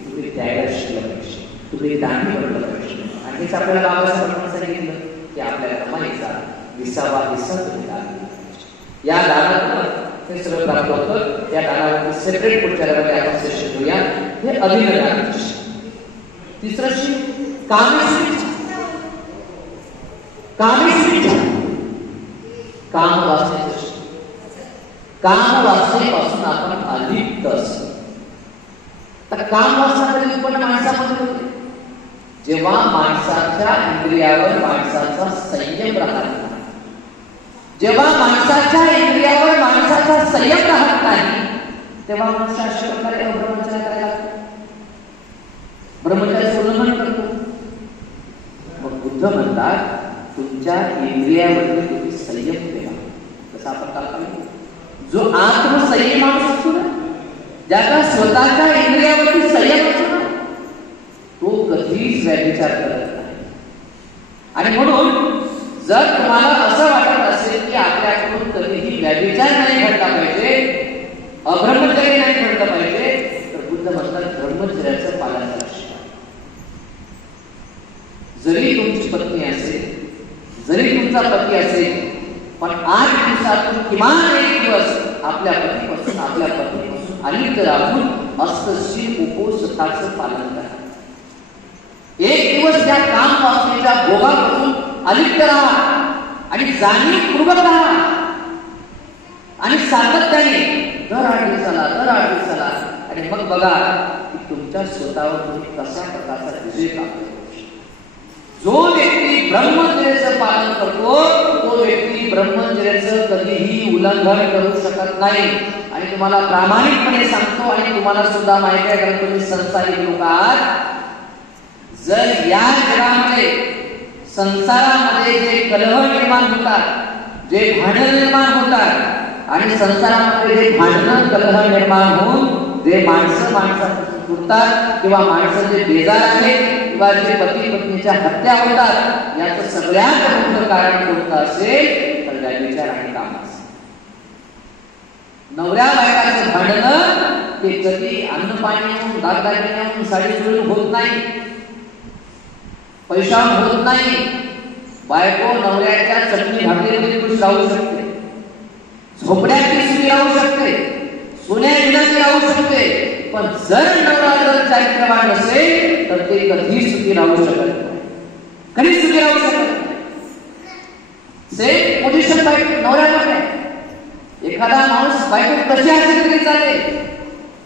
तुम्ही द्यायला शिकलं पाहिजे, तुम्ही दानी बनलं पाहिजे. आणि हेच आपल्याला बाबासाहेबांनी सांगितलं की आपल्या कमाईचा 20वा हिस्सा तुम्ही दान दिला पाहिजे. या दानातून हे सगळं प्राप्त होतं. या दानावरती सेपरेट पुढच्या रविवारी आपण सेशन घेऊया. हे अधीनदान. तिसरं शी कामेश्वरी, काम वासनेचं. काम वासनेपासून आपण अलिप्त असतो. तर काम वासना कधी उत्पन्न माणसामध्ये होते जेव्हा माणसाच्या इंद्रियावर माणसाचा संयम राहत नाही. जेव्हा माणसाच्या इंद्रियावर माणसाचा संयम राहत नाही तेव्हा मनुष्य अशा प्रकारे ब्रह्मचर्य करायला लागतो, ब्रह्मचर्याचं उल्लंघन करतो. मग बुद्ध म्हणतात तुमच्या इंद्रियावरती तुम्ही संयम ठेवा. जसं आपण काल पाहिलं, जो आत्मसंयम माणूस असतो ना, ज्याचा स्वतःच्या इंद्रियावरती संयम असतो ना, तो कधीच व्यभिचार करत नाही. आणि म्हणून जर तुम्हाला असं वाटत असेल की आपल्याकडून कधीही व्यभिचार नाही घडला पाहिजे, अब्रह्मचर्य नाही घडलं पाहिजे, तर बुद्ध म्हणतात ब्रह्मचर्याचं पालन करा. जरी तुमची पत्नी असेल, जरी तुमचा पती असेल, पण 8 दिवसातून किमान 1 दिवस आपल्या पतीपासून आपल्या पत्नीपासून अलिप्त राहून अस्तशी उपोषणाचं पालन करा. 1 दिवस या काम वासनेच्या भोगापासून अलिप्त राहा आणि जाणीवपूर्वक राहा. आणि सातत्याने दर 8 दिवसाला आणि मग बघा की तुमच्या स्वतःवर तुम्ही कशा प्रकारचा विजय प्राप्त करू. जो व्यक्ती ब्रह्मचर्याचं पालन करतो तो व्यक्ती ब्रह्मचर्याचं कधीही उल्लंघन करू शकत नाही. आणि तुम्हाला प्रामाणिकपणे सांगतो आणि तुम्हाला सुद्धा माहिती आहे कारण तुम्ही संसारिक लोक आहात, जर या जगामध्ये संसारामध्ये जे कलह निर्माण होतात, जे भांडण निर्माण होतात आणि संसारामध्ये जे भांडण कलह निर्माण होऊन जे माणसापासून तुटतात किंवा माणसं जे बेजार आहेत किंवा जे पती पत्नीच्या हत्या होतात, याचं सगळ्यात मोठं कारण कोणतं असेल तर व्यभिचार आणि काम असेल. नवऱ्या बायकाचं भांडणं ते कधी अन्न पाणी येऊन दागदागिने येऊन साडी जुळून होत नाही, पैशावर होत नाही. बायको नवऱ्याच्या चटणी भाकरीमध्ये खुश राहू शकते, झोपड्याची सुखी राहू शकते, सोन्या विनाची राहू शकते, पण जर नवरा जर चारित्र्यवान नसेल तर ते कधी सुखी राहू शकत नाही, कधीच सुखी राहू शकत नाही. सेम पोझिशन पाहिजे नवऱ्यामध्ये. एखादा माणूस बायको कशी असेल तरी चालेल,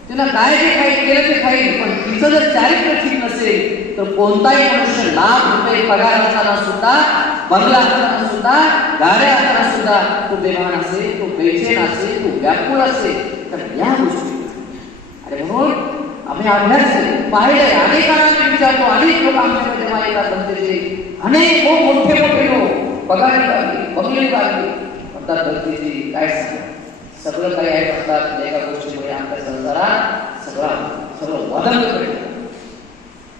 तिला काय जे काही केलं ते खाईल, पण तिचं जर चारित्र्य ठीक नसेल तर कोणताही मनुष्य लाख रुपये पगार असताना सुद्धा, बंगला असताना सुद्धा, गाड्या असताना सुद्धा तो बेभान असेल, तो बेचैन असेल, तो व्याकुळ असेल. तर या गोष्टी अरे म्हणून आम्ही अभ्यास पाहिलंय, अनेकांना विचारतो, अनेक लोक आमच्याकडे जेव्हा येतात धनतेचे, अनेक मोठे मोठे लोक पगार काढले, बंगले काढले, म्हणतात धनतेची काय सांग सगळं काही आहे म्हणतात. एका गोष्टीमुळे आमच्या संसारात सगळं वादन घडलं.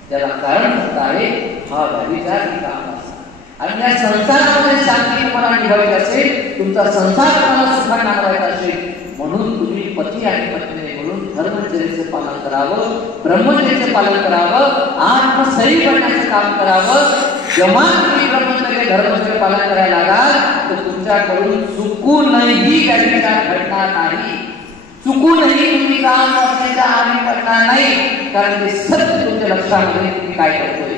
त्याला कारण म्हणत आहे हा व्याधीचा काम असा. आणि या संसारामध्ये शांती तुम्हाला निघावी असेल, तुमचा संसार तुम्हाला सुखात नांदायचा असेल, म्हणून तुम्ही पती आणि पत्नी म्हणून धर्मचर्येचे पालन करावं, ब्रह्मचर्याचे पालन करावं, आत्मसैल करण्याचं काम करावं. जेव्हा तुम्ही ब्रह्मचर्य धर्मचर्य पालन करायला लागाल तर तुमच्याकडून चुकूनही व्यभिचार घडणार नाही, चुकूनही तुम्ही काम करण्याच्या हानी करणार नाही. कारण ते सत्य तुमच्या लक्षामध्ये तुम्ही काय करतोय,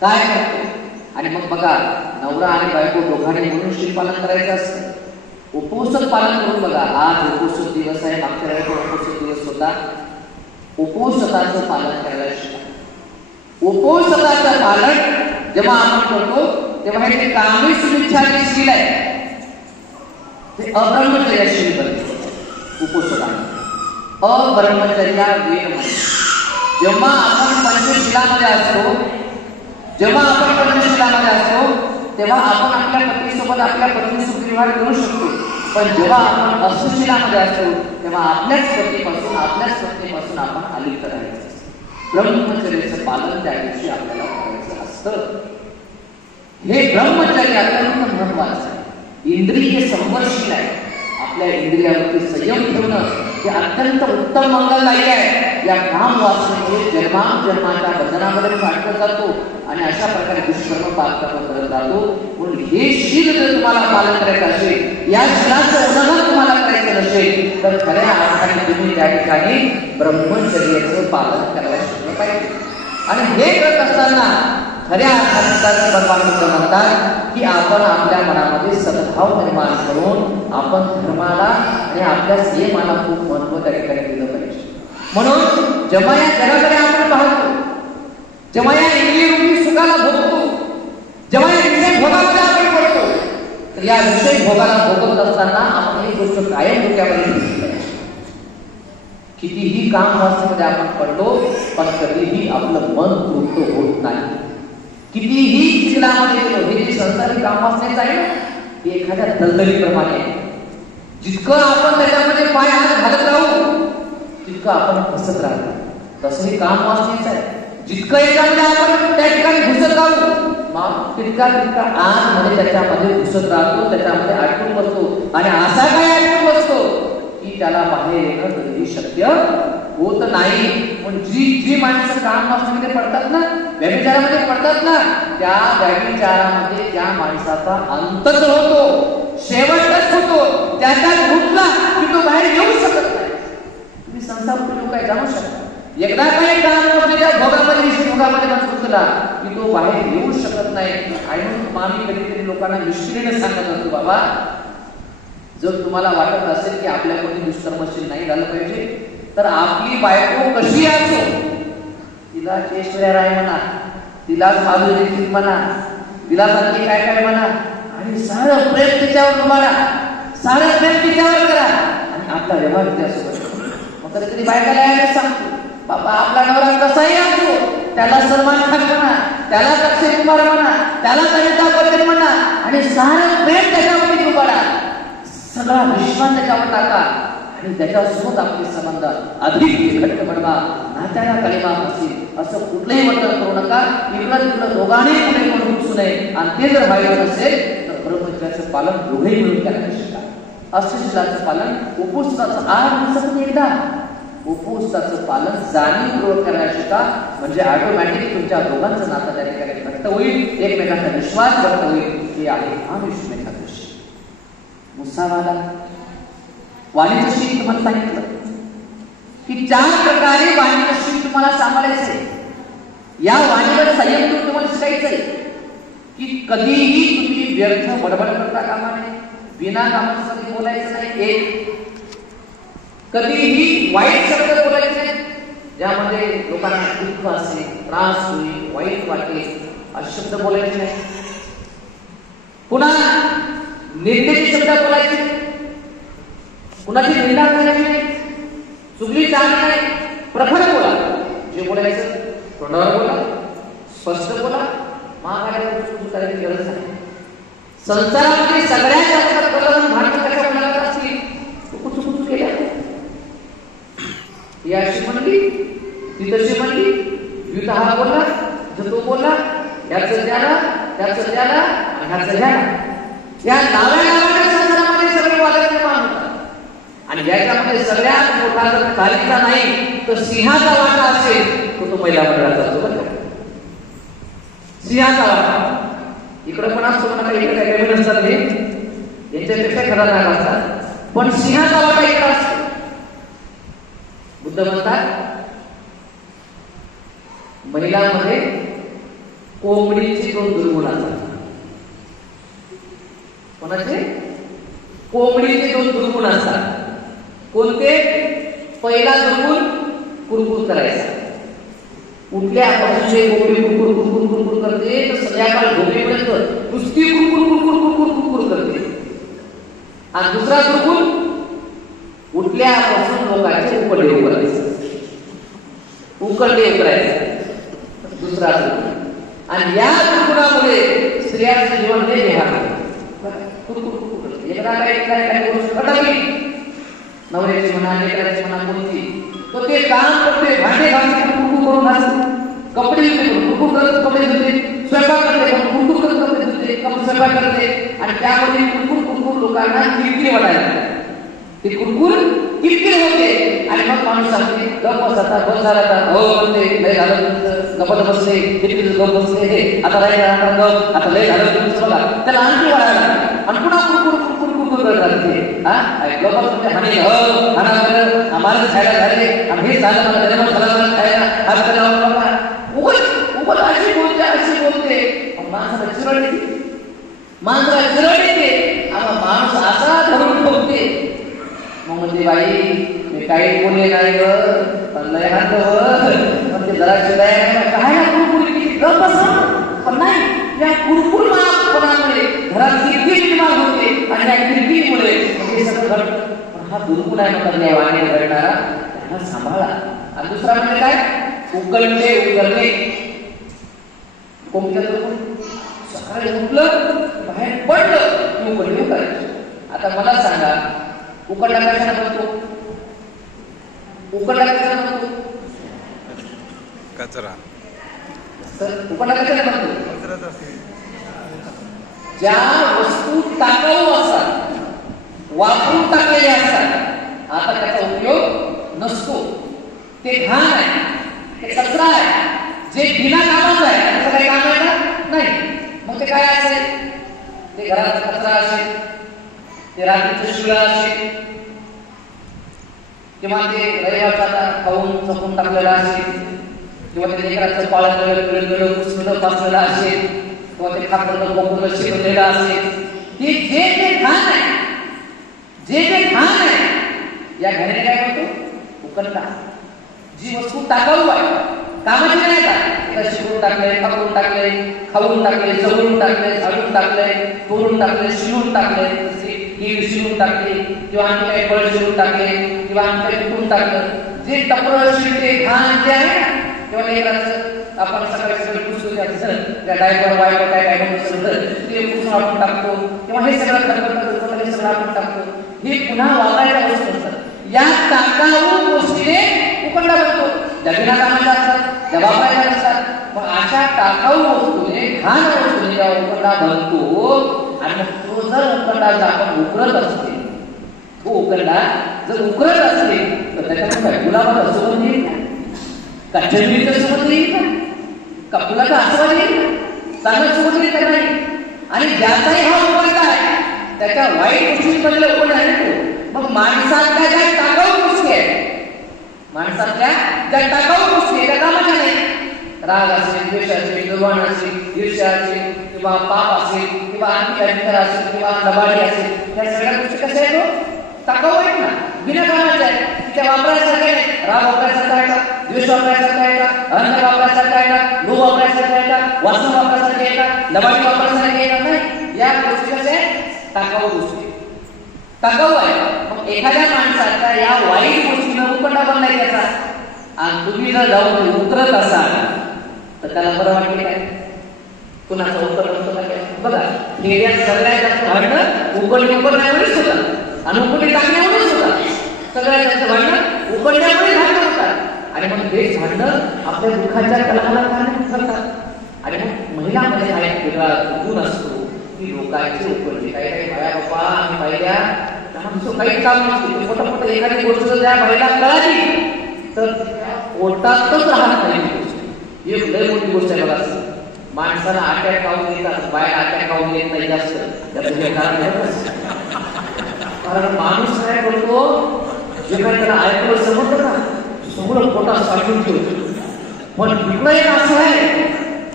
काय करतोय. आणि मग बघा, नवरा आणि बायको दोघांनी म्हणून शिवपालन करायचं असतं. उपोषण पालन करून बघा. आज उपोषण दिवस आहे, मागच्या वेळेस उपोषण दिवस होता. उपोषणाचं पालन करायला शिका. उपोषणाचं पालन जेव्हा आपण करतो तेव्हा हे कामेश विच्छादशील आहे, ते अब्रह्मचर्याशील बनते. उपोषणाने अब्रह्मचर्या वेद. जेव्हा आपण पंचशिलामध्ये असतो, जेव्हा आपण पंचशिलामध्ये असतो तेव्हा आपण आपल्या पत्नीसोबत आपल्या पत्नीसोबत विवाह करू शकतो. पण जेव्हा आपण अष्टशिलामध्ये असतो तेव्हा आपल्याच पत्नीपासून आपण अलिप्त राहायचं. ब्रह्मचर्याचं पालन त्या दिवशी आपल्याला करायचं असतं. हे ब्रह्मचर्य अत्यंत महत्वाचं आहे. इंद्रिय संवर्षील आहे. आपल्या इंद्रियावरती संयम ठेवणं हे अत्यंत उत्तम मंगलदायी आहे. या काम वासनेमुळे जन्माच्या बंधनामध्ये फाटत जातो आणि अशा प्रकारे दुष्कर्म पाप करत जातो. म्हणून हे शील जर तुम्हाला पालन करायचं असेल, या शीलाचं उल्लंघन तुम्हाला करायचं नसेल तर खऱ्या अर्थाने तुम्ही त्या ठिकाणी ब्रह्मचर्याचं पालन करायला शिकलं पाहिजे. आणि हे करत असताना खऱ्या अर्थाने भगवान बुद्ध म्हणतात की आपण आपल्या मनामध्ये सद्भाव निर्माण करून आपण धर्माला आणि आपल्या संयमाला खूप महत्व त्या ठिकाणी दिलं पाहिजे. म्हणून जेव्हा या जगाकडे आपण पाहतो, जेव्हा या इंद्रियरूपी सुखाला भोगतो, जेव्हा या विषय भोगामध्ये आपण पडतो, तर या विषय भोगाला भोगत असताना आपण एक गोष्ट कायम डोक्यामध्ये ठेवली पाहिजे. कितीही काम वासनेमध्ये आपण पडलो पण कधीही आपलं मन तृप्त होत नाही. कितीही चिखलामध्ये गेलो, हे जे संसारिक काम वासनेच आहे ना, हे एखाद्या दलदलीप्रमाणे आहे. जितकं आपण त्याच्यामध्ये पाय हात घालत राहू तितकं आपण फसत राहतो. तसं हे काम वासनेच आहे. जितकं याच्यामध्ये आपण त्या ठिकाणी घुसत राहू तितका आतमध्ये त्याच्यामध्ये घुसत राहतो, त्याच्यामध्ये अडकून बसतो. आणि असा काय अडकून बसतो की त्याला बाहेर येणं कधीही शक्य होत नाही. पण जी माणसं काम वासनेमध्ये पडतात ना, व्यभिचारामध्ये पडतात ना, त्या व्यभिचारामध्ये त्या माणसाचा अंतच होतो, शेवटच होतो. त्याच्यात घुसला की तो बाहेर येऊ शकत नाही. तुम्ही संसार लोक काय जाणू शकता. एकदा काही काम त्या भोगामध्ये घुसला की तो बाहेर येऊ शकत नाही. आणि म्हणून आम्ही कधीतरी लोकांना निश्चितीने सांगत असतो, बाबा जर तुम्हाला वाटत असेल की आपल्याकडून दुष्कर्मशील नाही झालं पाहिजे तर आपली बायको कशी असो, तिला ऐश्वर्या राय म्हणा, तिला माधुरी म्हणा, तिला सारखी काय काय म्हणा, आणि सारं प्रेम तिच्यावर तुम्हाला, सारं प्रेम तिच्यावर करा आणि आपला व्यवहार तिच्यासोबत. मग कधीतरी बायकाला यायला सांगतो, बाबा आपला नवरा कसाही असो, त्याला सलमान खान म्हणा, त्याला अक्षय कुमार म्हणा, त्याला अमिताभ बच्चन म्हणा, आणि सारं प्रेम त्याच्यावरती उभारा, सगळा विश्वास त्याच्यावर टाका आणि त्याच्यासोबत आपले संबंध अधिक घट्ट बनवा. नात्याला कलिमा असेल असं कुठलंही वर्तन करू नका. इकडं तिकडं दोघांनी पुढे कोण घुसू नये. आणि ते जर व्हायचं नसेल तर ब्रह्मचर्याचं पालन दोघेही मिळून करायला शिका. अष्टशिलाचं पालन, उपोषणाचं 8 दिवसातून एकदा उपोषणाचं पालन जाणीवपूर्वक करायला शिका. म्हणजे ऑटोमॅटिक तुमच्या दोघांचं नातं त्या ठिकाणी घट्ट होईल, एकमेकांचा विश्वास घट्ट होईल. हे आहे आमिष एकादशी. मुसावाला वाणीचं शील तुम्हाला सांगितलं की 4 प्रकारे वाणीचं शील तुम्हाला सांभाळायचंय. या वाणीवर संयम करून तुम्हाला शिकायचंय की कधीही तुम्ही व्यर्थ बडबड करता कामा नये, बिना कामाचं बोलायचं नाही. एक कधीही वाईट शब्द बोलायचे नाही, ज्यामध्ये लोकांना दुःख असेल, त्रास होईल, वाईट वाटेल असे शब्द बोलायचे नाही. पुन्हा निंदेचे शब्द बोलायचे, कुणाची निंदा करायची नाही, चुगली चालणार नाही. प्रखर बोला, जे बोलायचं तोंडावर बोला, स्पष्ट बोला. महाकार्यावर करायची गरज नाही. संसारामध्ये सगळ्यात जास्त प्रकरण भांडण कशा बोलायला असली चुकू केल्या. ही अशी म्हणली, ती तशी म्हणली, युद्ध हा बोलला, तो बोलला, याचं द्याला, त्याचं द्याला आणि ह्याचं द्याला. या नाव्या संसारामध्ये सगळे वादळ निर्माण होतात. आणि याच्यामध्ये सगळ्यात मोठा जर कालिका नाही तर सिंहाचा वाटा असेल तो महिला मंडळाचा असतो. बरं, सिंहाचा वाटा इकडे पण असतो म्हणा, काही इकडे काही नसतात, हे यांच्यापेक्षा खतरनाक असतात. पण सिंहाचा वाटा इकडे असतो. बुद्ध म्हणतात महिलांमध्ये कोंबडीचे 2 दुर्गुण असतात. कोणाचे? कोंबडीचे 2 दुर्गुण असतात. कोणते? पहिला दुर्गुण कुरकुर करायचा. उठल्यापासून जे कोंबडी कुरकुर कुरकुर कुरकुर करते तर संध्याकाळ झोपेपर्यंत नुसती कुरकुर कुरकुर कुरकुर कुरकुर करते. आणि दुसरा दुर्गुण उठल्यापासून लोकांचे उकडे उकरायचे, उकडे उकरायचे. दुसरा दुर्गुण. आणि या दुर्गुणामुळे स्त्रियांचं जीवन हे बेहाल. एकदा काही गोष्ट घडली, नवऱ्याची म्हणा, लेकराची म्हणा, कोणती तो ते काम करते, भांडे घालते, कुरकुर करून घालते, कपडे कुरकुर करत कपडे धुते, स्वयंपाक करते, कुरकुर करत कपडे धुते, स्वयंपाक करते. आणि त्यामध्ये कुरकुर कुरकुर लोकांना किरकिर वाटायला, ते कुरकुर किरकिर होते. आणि मग माणूस सांगते गप्प बसता, बस झाला हो म्हणते, लय झालं तुमचं, गप्पत बसले, किरकिर गप्प बसले, हे आता लय झालं गप, आता लय झालं तुमचं बघा, त्याला आणखी वाढायला. आणि पुन्हा कुरकुर कुरकुर कुरकुर करत राहते. गप्प म्हणजे हानी हाना आम्हाला खायला झाले आणि हे झालं, मला जन्म झाला खायला हात करावं बाबा, उगत अशी बोलते, अशी बोलते. माणसाला चिरड येते, माणसाला चिरड येते. माणूस असा धरून ठोकते. मग म्हणते बाई मी काही बोलले नाही ग, पण लय हात म्हणजे जरा शिवाय काय ना कुरकुरी किती गप बसा. पण नाही, या कुरकुर मापणामुळे घरात किरकिर निर्माण होते. आणि या किरकिरीमुळे हे सगळं घडतं. पण हा दुर्गुण आहे म्हणतात देवाने घडणारा, त्यांना सांभाळा. आणि दुसरा म्हणजे काय? उकळणे उकळणे. कोणत्या दुर्गुण? सकाळी उठलं बाहेर पडलं की उकळणे उकळायचे. आता मला सांगा, उकडला कशाला बनतो? उकडला कशाला बनतो? कचरा. उकडला कशाला बनतो? ज्या वस्तू टाकाऊ असतात, वापरून टाकलेल्या असतात, आता त्याचा उपयोग नसतो. ते घाण आहे, ते कचरा आहे, जे बिना कामाचं आहे, त्याचं काही काम आहे का? नाही. मग ते काय असेल? ते घराचा कचरा असेल, ते रात्रीचं शिळा असेल, किंवा ते रविवारचा खाऊन चपून टाकलेला असेल, किंवा ते लेकराचं पाळलं पुसलेलं पासलेलं असेल, किंवा ते खाकरलं बोकरलं शिकवलेलं असेल. हे जे जे घाण आहे, जे जे घाण आहे, या घाणीने काय करतो? उकळता. जी वस्तू टाकाऊ आहे, कामाची नाही का, शिकवून टाकले, खाकून टाकले, खाऊन टाकले, जवळून टाकले, झाडून टाकले, तोडून टाकले, शिवून टाकले, केळी शिवून टाकले, किंवा आणखी काही फळ शिवून टाकले, किंवा आणखी काही कुठून टाकलं. जे टपरं शिवते घाण जे आहे ना, किंवा लेकराचं आपण सकाळी सगळं पुसतो, त्या डायपर वायपर काय काय म्हणून सगळं ते पुसून आपण टाकतो, किंवा हे सगळं खरं हे सगळं आपण टाकतो. हे पुन्हा वापरायच्या वस्तू असतात. या टाकाऊ गोष्टीने उकडला बनतो. ज्या बिना कामाच्या असतात, ज्या वापरायच्या असतात. मग अशा टाकाऊ वस्तूने, घाण वस्तूने जेव्हा उकडला बनतो, आणि मग तो जर उकडला जर आपण उकरत असते, तो उकडला जर उकरत असते तर त्याच्यामध्ये काय गुलाबाचा सुगंध येईल का? चटणीचा सुगंध येईल का? फुलाचा आस्वाद येईल का? चांगला सुगंध येईल का? नाही. आणि ज्याचाही हा उकडला आहे त्याच्या वाईट गोष्टींमध्ये उकडला आहे तो. मग माणसातल्या ज्या टाकाऊ गोष्टी आहेत, माणसातल्या ज्या टाकाऊ गोष्टी त्या कामाच्या नाही, राग असेल, द्वेष असेल, दुर्वाण असेल, ईर्ष्या असेल किंवा पाप असेल किंवा आणखी अधिकार असेल किंवा लबाडी असेल, या सगळ्या गोष्टी कशा आहेत? टाकाऊ आहेत ना, विनाकामाच्या आहेत. त्या वापरायसारख्या आहेत. राग वापरायसारखा आहे का? द्वेष वापरायसारखा आहे का? अहंकार वापरायसारखा आहे का? लोभ वापरायसारखा आहे का? वासना वापरायसारखी आहे का? लबाडी वापरायसारखी आहे का? नाही. या गोष्टी कशा आहेत? टाकाऊ गोष्टी, टाकाऊ आहे. मग एखाद्या माणसाचा या वाईट गोष्टीनं उकंडा बनलाय त्याचा, आणि तुम्ही जर जाऊन उतरत असाल तर त्याला बरं वाटेल काय? कुणाचा उत्तर नसतो काय? बघा, खेड्यात सगळ्यात जास्त भांडणं उकडण्यामुळेच होतात आणि उकडी टाकण्यामुळेच होतात. सगळ्यात जास्त भांडणं उकडण्यामुळे भांडणं होतात आणि मग हे भांडणं आपल्या दुःखाच्या कलाला ठरतात. आणि मग महिलांमध्ये हा एक वेगळा गुण असतो की लोकांची उकडली. काही काही बाया बाबा आम्ही पाहिल्या काही काम नसते, मोठं मोठं एखादी गोष्ट जर त्या बाईला कळाली तर पोटातच राहत नाही. एक लय मोठी गोष्ट आहे बघा. माणसाला अटॅक खाऊन येतात, बाहेर अटॅक खाऊन येत नाही जास्त. त्याचं हे कारण माणूस काय करतो, जे काही त्याला ऐकलं समजतं ना, सगळं पोटात साठवून ठेवतो. पण तिकडं एक असं आहे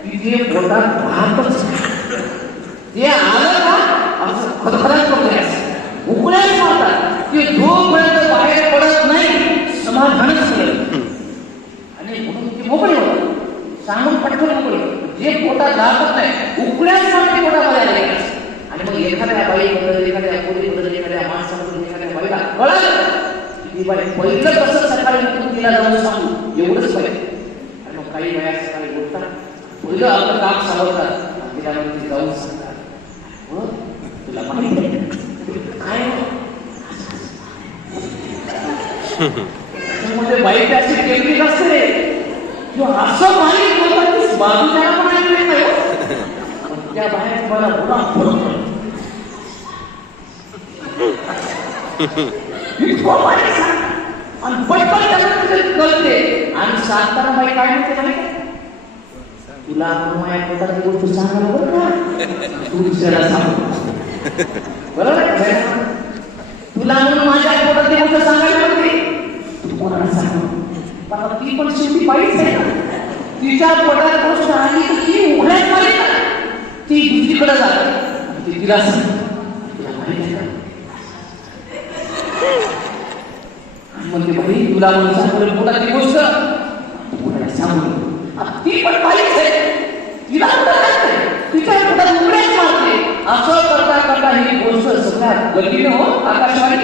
की ते पोटात राहतच ते आलं का असं खदखदात करतोय, उकळ्याच मारतात. ते जोपर्यंत बाहेर पडत नाही समाधानच केलं आणि म्हणून ते मोकळे होतात. सांगून पटकन मोकळे होतात. जे पोटात राहत नाही उकळ्याच मारते पोटामध्ये आले. आणि मग एखाद्या बाईबद्दल, एखाद्या पोरीबद्दल, एखाद्या माणसाबद्दल, एखाद्या बाईला कळालं की ती बाई पहिलं कसं सकाळी उठून तिला जाऊन सांगू एवढंच पाहिजे. आणि मग काही बाया सकाळी बोलतात, पहिलं आपलं काम सांगतात, तिला ती जाऊन सांगतात, तुला माहिती काय बाईक अशी केली असते किंवा असं माहीत बोलतात की बाजूच्या पण ऐकले नाही. त्या बाहेर मला पुन्हा आणि पटकन कळते. आणि सांगताना बाई काय म्हणते माहिती, तुला माझ्या पोटातली गोष्ट सांगायला बरं का, तू दुसऱ्याला सांग बरोबर. तुला म्हणून माझ्या पोटातली गोष्ट सांगायला बघते, तू कोणाला सांग. पण ती पण शेवटी बाईच आहे ना. तिच्या पोटात गोष्ट आली तर ती उघड्यात मारली ना, ती दुसरीकडे जाते. ती तिला म्हणते भाई तुला म्हणून सांगलं पोटातली गोष्ट कोणाला सांगू. ती पण बाईच आहे, तिला तिच्या पोटात उघड्याच मारते. असं करता करता ही गोष्ट सगळ्या गतीने हो आकाशवाणी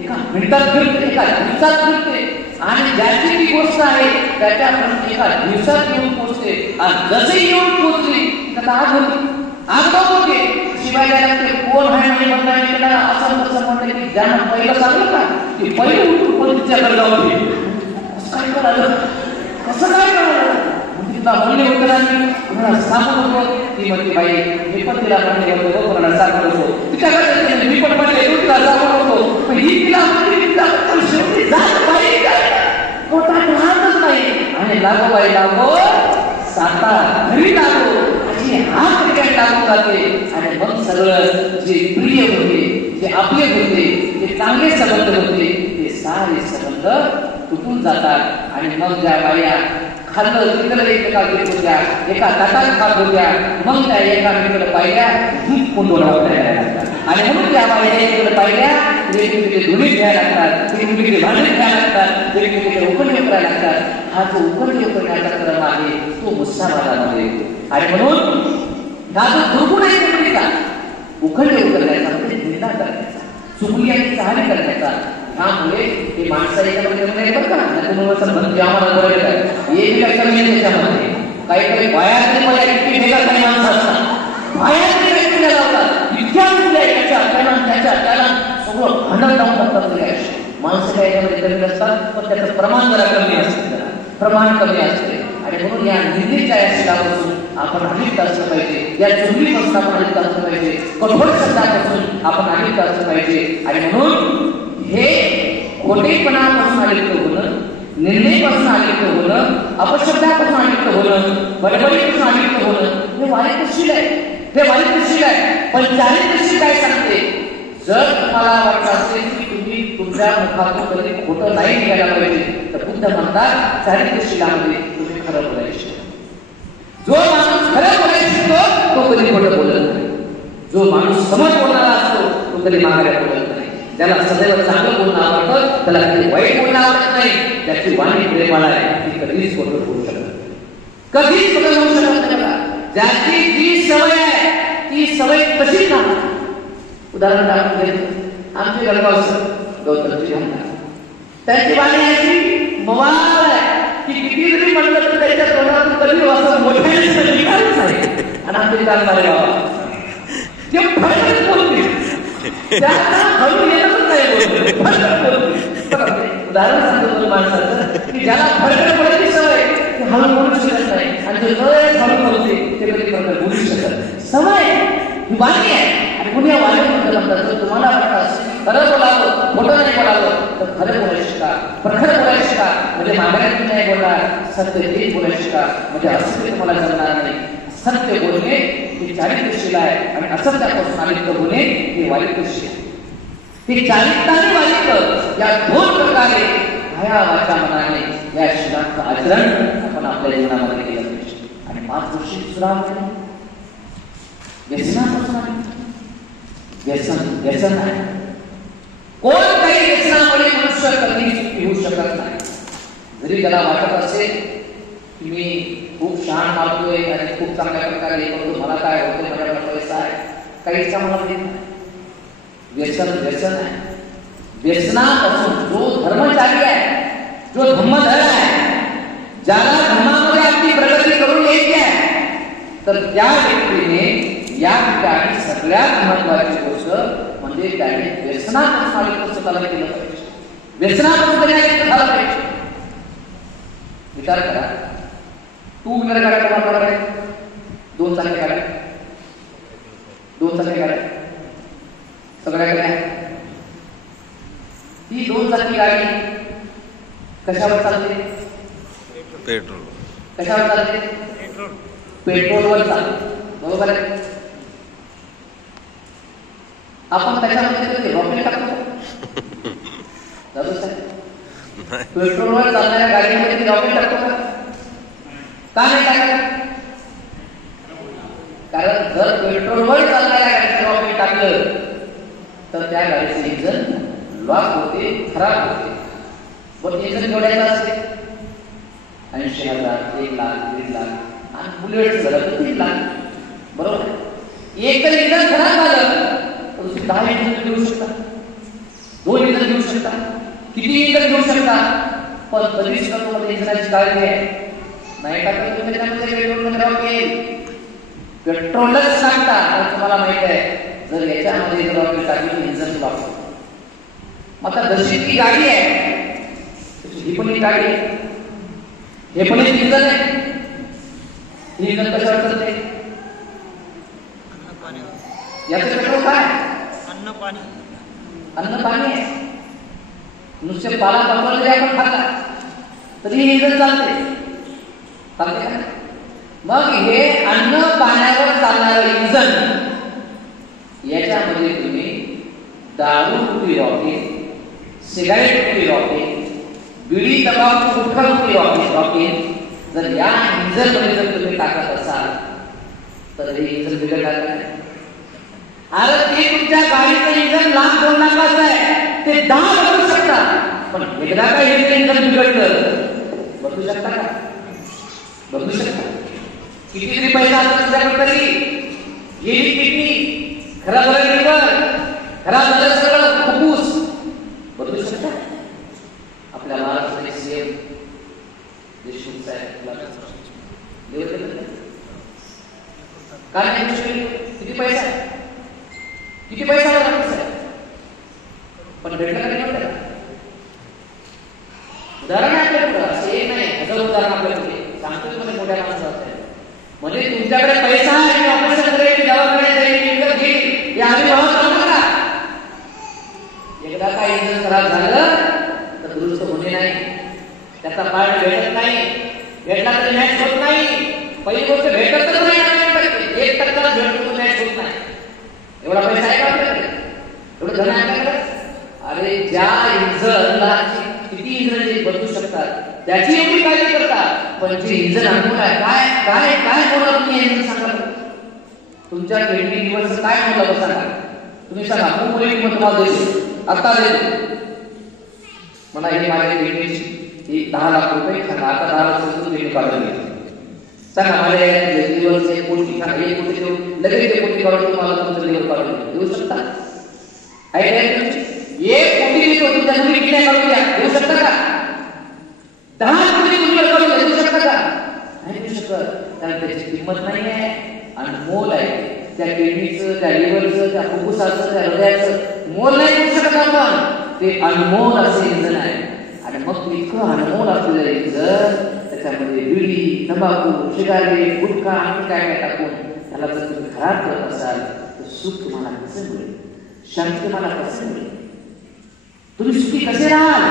एका मिनिटात फिरते, एका दिवसात फिरते. आणि ज्याची ती गोष्ट आहे त्याच्यापर्यंत एका दिवसात येऊन पोहोचते. आणि जसे येऊन पोहोचली तर आग होती, आग होते. शिवाय ते कोण आहे म्हणजे म्हणता त्याला असं कसं म्हणतं की ज्यानं पहिलं सांगलं का की पहिलं उठून पोलीसच्याकडे जाऊन कसं काय करायला, कसं काय करायला. तिला म्हणले होतं आणि कुणाला सांगत होतो. ती म्हणते बाई मी पण तिला म्हणले होतो, कोणाला सांगत होतो. तिच्याकडे मी पण म्हणले तिला सांगत होतो. ही तिला म्हणली शेवटी जात बाई पोटात राहतच नाही. आणि लागो बाई लागो साता घरी लागो अशी हात ठिकाणी लागून जाते. आणि मग सगळं जे प्रिय होते, जे आपले होते, जे चांगले संबंध होते, ते सारे संबंध तुटून जातात. आणि मग ज्या बाया खाल्लं तिकडे एकमेका घेत होत्या, एका ताटात खात होत्या, मग त्या एकामेकडे पाहिल्या कुंडोला उठायला लागतात. आणि म्हणून त्या बाया एकीकडे पाहिल्या वेगवेगळे धुणे घ्यायला लागतात, वेगवेगळे भांडे घ्यायला लागतात, वेगवेगळे उकळणे करायला लागतात. हा जो उकळणे करण्याचा क्रम आहे तो मुस्साबादामध्ये येतो. आणि म्हणून हा जो दुर्गुण आहे मुलीचा उकळणे करण्याचा म्हणजे निंदा करण्याचा, चुगली आणि चाहणी करण्याचा, ह्यामुळे ते माणसं याच्यामध्ये बरं का म्हणजे आम्हाला बरोबर आहे एक काय कमी आहे त्याच्यामध्ये. काही काही बाहेर मला इतकी भेगा काही माणसं असतात, बाहेर व्यक्तीला लावतात इतक्या मुली आहे त्याच्या सगळं भांडण लावून टाकतात. माणसं काय याच्यामध्ये कमी असतात पण त्याचं प्रमाण जरा कमी असते, प्रमाण कमी असते. आणि म्हणून या निंदेच्या या शिलापासून आपण अलिप्त असलं पाहिजे, या चुगलीपासून आपण अलिप्त असलं पाहिजे, कठोर शब्दापासून आपण अलिप्त असलं पाहिजे. आणि म्हणून हे खोटेपणापासून अलिप्त होणं, निर्णयापासून अलिप्त होणं, अपशब्दापासून अलिप्त होणं, बडबडीपासून अलिप्त होणं हे वारीतशील आहे, हे वारीतशील आहे. पण चारित्र्यशील काय सांगते, जर तुम्हाला वाटत असेल की तुम्ही तुमच्या मुखातून कधी खोटं नाही निघायला पाहिजे तर बुद्ध म्हणतात चारित्र्यशीलामध्ये तुम्ही खरं बोलायचे. जो माणूस खरं बोलायला शिकतो तो कधी खोटं बोलत नाही. जो माणूस समज बोलणारा असतो तो कधी माघाऱ्या बोलत नाही. ज्याला सदैव चांगलं बोलणं आवडतं त्याला कधी वाईट बोलणं आवडत नाही. त्याची वाणी प्रेमाला आहे, ती कधीच खोटं बोलू शकत नाही, कधीच खोटं बोलू शकत नाही. ज्याची जी सवय आहे ती सवय तशीच राहणार. उदाहरण आपण घेतो, आमचे गडगाव गौतमची घटना, त्यांची वाणी अशी मवाळ आहे की किती जरी म्हणलं तर त्याच्या तोंडातून कधी असं मोठ्याने निघालच नाही. आणि आमचे काल मारे बाबा ते फटकन बोलतील, त्यांना हळू येतच नाही बोलतो. उदाहरण सांगतो माणसाचं की ज्याला फटकन बोलायची सवय ते हळू बोलू शकत नाही, आणि जो लय हळू बोलते ते कधी फटकन बोलू शकत. सवय ही वाणी आहे. आणि कुणी या वाणीबद्दल म्हणतात जर तुम्हाला वाटतं असेल खरं बोलावं खोटं नाही बोलावं तर खरं बोलायला शिका, प्रखर बोलायला शिका. म्हणजे माघाऱ्यात नाही बोलणार, सत्य तेच बोलायला शिका. म्हणजे असं तुम्हाला जमणार नाही. सत्य बोलणे ही चारित्र्यशील आहे आणि असत्यापासून आलिप्त होणे हे वालित्यशील आहे. ती चारित्र्य आणि वालित्य या दोन प्रकारे काया वाचा मनाने या शिलांचं आचरण आपण आपल्या जीवनामध्ये केलं पाहिजे. आणि 5 गोष्टी सुराव केल्या. व्यसनापासून व्यसन आहे. कोण काही व्यसनामुळे मनुष्य कधी सुखी होऊ शकत नाही. जरी त्याला वाटत असेल की मी खूप छान मारतोय आणि खूप चांगल्या प्रकारे करतो, मला काय होतं, माझ्याकडे पैसा आहे, काहीचा मला देत नाही. व्यसन आहे. व्यसनापासून जो धर्मचारी आहे, जो धम्मधर आहे, ज्याला धर्मामध्ये आपली प्रगती करून यायची आहे, तर त्या व्यक्तीने या ठिकाणी सगळ्यात महत्वाची गोष्ट म्हणजे त्याने व्यसनापासून आलिप्त स्वतःला केलं पाहिजे. व्यसनापासून त्याने झालं पाहिजे. विचार करा, 2 व्हीलर गाड्या वापरणार आहे, 2 चाकी गाड्या, 2 चाकी गाड्या सगळ्याकडे आहे. ती 2 चाकी गाडी कशावर चालते? पेट्रोल. कशावर चालते? पेट्रोलवर चालते. बरोबर आहे. आपण त्याच्यामध्ये रॉकेट टाकतो पेट्रोलवर चालणाऱ्या गाडीमध्ये रॉकेट टाकतो का नाही टाकत? कारण जर पेट्रोलवर चालणाऱ्या गाडीचं रॉकेट टाकलं तर त्या गाडीचे इंजन लॉक होते, खराब होते. पण इंजन जोडायचं असते 80,000, 1 लाख, 1.5 लाख आणि बुलेट झालं तर 3 लाख. बरोबर. एक तर इंजन खराब झालं तर दुसरी 10 इंजन घेऊ शकता, 2 इंजन घेऊ शकता, किती इंजन घेऊ शकता. पण कधीच मध्ये इंजनाची काळजी आहे नाही टाकलं तुम्ही त्यामध्ये पेट्रोलमध्ये रॉकेल पेट्रोलच टाकता. तर तुम्हाला माहित आहे जर याच्यामध्ये रॉकेल टाकली इंजन लागतो. मग आता जशी ती गाडी आहे ही पण ही गाडी आहे, हे पण एक इंजन आहे. ही इंजन कशावर चालते? याचं पेट्रोल काय? अन्न पाणी आहे. नुसते पाला पापड जरी आपण खाल्ला तरी हे इंजन चालते का? मग हे अन्न पाण्यावर चालणारं इंजन याच्यामध्ये तुम्ही दारू कुठली रॉकेल, सिगारेट कुठली रॉकेल, बिडी तंबाखू गुटखा कुठली रॉकेल जर या इंजन मध्ये जर तुम्ही टाकत असाल तर हे इंजन बिघडणार नाही. अरे ते तुमच्या गाडीचं इंजन लाख 2 लाखाचं आहे, ते 10 बदलू शकता. पण एकदा का हे इंजन बिघडलं बदलू शकता का? बदलू शकता. किती जरी पैसा असला तुमच्याकडे तरी गेली किडनी, खराब झालं लिव्हर, खराब झालं सगळं फुफ्फुस, बदलू शकता. आपल्या महाराष्ट्राचे सीएम देशमुख साहेब काय किती पैसा आहे, किती पैसा आहे, पण भेटलं का नाही? उदाहरण आहे आपल्याकडे, असं एक नाही, हजार उदाहरण आपल्याकडे सांगतो. तुम्हाला मोठ्या माणसाचं म्हणजे तुमच्याकडे पैसा आहे, ऑपरेशन करेल, दवाखान्यात जाईल, विकत घेईल, या आम्ही भाव सांगू नका. एकदा काय इंजन खराब झालं तर दुरुस्त होणे नाही, त्याचा पार्ट भेटत नाही, भेटला तरी मॅच होत नाही. पहिली गोष्ट भेटतच नाही, 1% भेटतो मॅच होत नाही. एवढा पैसा आहे का आपल्याकडे? एवढं धन आहे आपल्याकडे? अरे ज्या इंजनला किती इंजन बदलू शकतात त्याची एवढी काळजी करतात. पण जे इंजन अनुभव आहे काय काय काय बोला तुम्ही इंजन सांगा. तुमच्या 20 दिवस काय बोलला सांगा. तुम्ही सांगा मुली किंमत तुम्हाला देतो आता देतो. मला हे माझ्या पेटीची 10 लाख रुपये सांगा. आता 10 लाख पेटी काढून घे सांगा. माझ्या दिवस एक कोटी सांगा. 1 कोटी देऊ लगेच 1 कोटी काढून तुम्हाला तुमचं दिवस काढून देऊ शकता. आहे 1 कोटी देतो तुमच्या मुली किती काढून द्या देऊ शकता का. 10 कोटी मुलीवर काढून देऊ शकता का. नाही देऊ शकत. कारण त्याची किंमत नाही आहे आणि मोल आहे. त्या किडनीचं त्या लिव्हरचं त्या फुफ्फुसाचं त्या हृदयाचं मोल नाही देऊ शकत आपण. ते अनमोल असे इंधन आहे. आणि मग इतकं अनमोल असलेलं इंधन त्याच्यामध्ये बिडी तंबाखू सिगारेट गुटखा आणि काय काय टाकून त्याला जर तुम्ही खराब करत असाल तर सुख तुम्हाला कसं मिळेल. शांती तुम्हाला कसं मिळेल. तुम्ही सुखी कसे राहाल.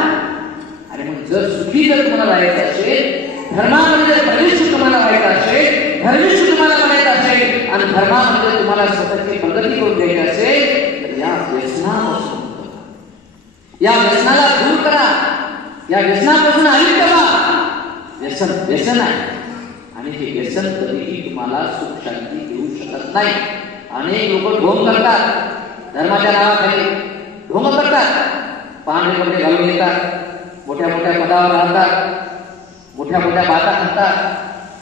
आणि मग जर सुखी जर तुम्हाला राहायचं असेल धर्मामध्ये जर बलिष्ठ तुम्हाला व्हायचं असेल धर्मिष्ठ तुम्हाला बनायचं असेल आणि धर्मामध्ये तुम्हाला स्वतःची प्रगती करून द्यायची असेल तर या व्यसनापासून या व्यसनाला दूर करा. या व्यसनापासून अलिप्त व्हा. व्यसन व्यसन आहे आणि हे व्यसन कधीही तुम्हाला सुख शांती देऊ शकत नाही. अनेक लोक ढोंग करतात. धर्माच्या नावाखाली ढोंग करतात. पांढरे कपडे घालून येतात. मोठ्या मोठ्या पदावर राहतात. मोठ्या मोठ्या बाता खातात.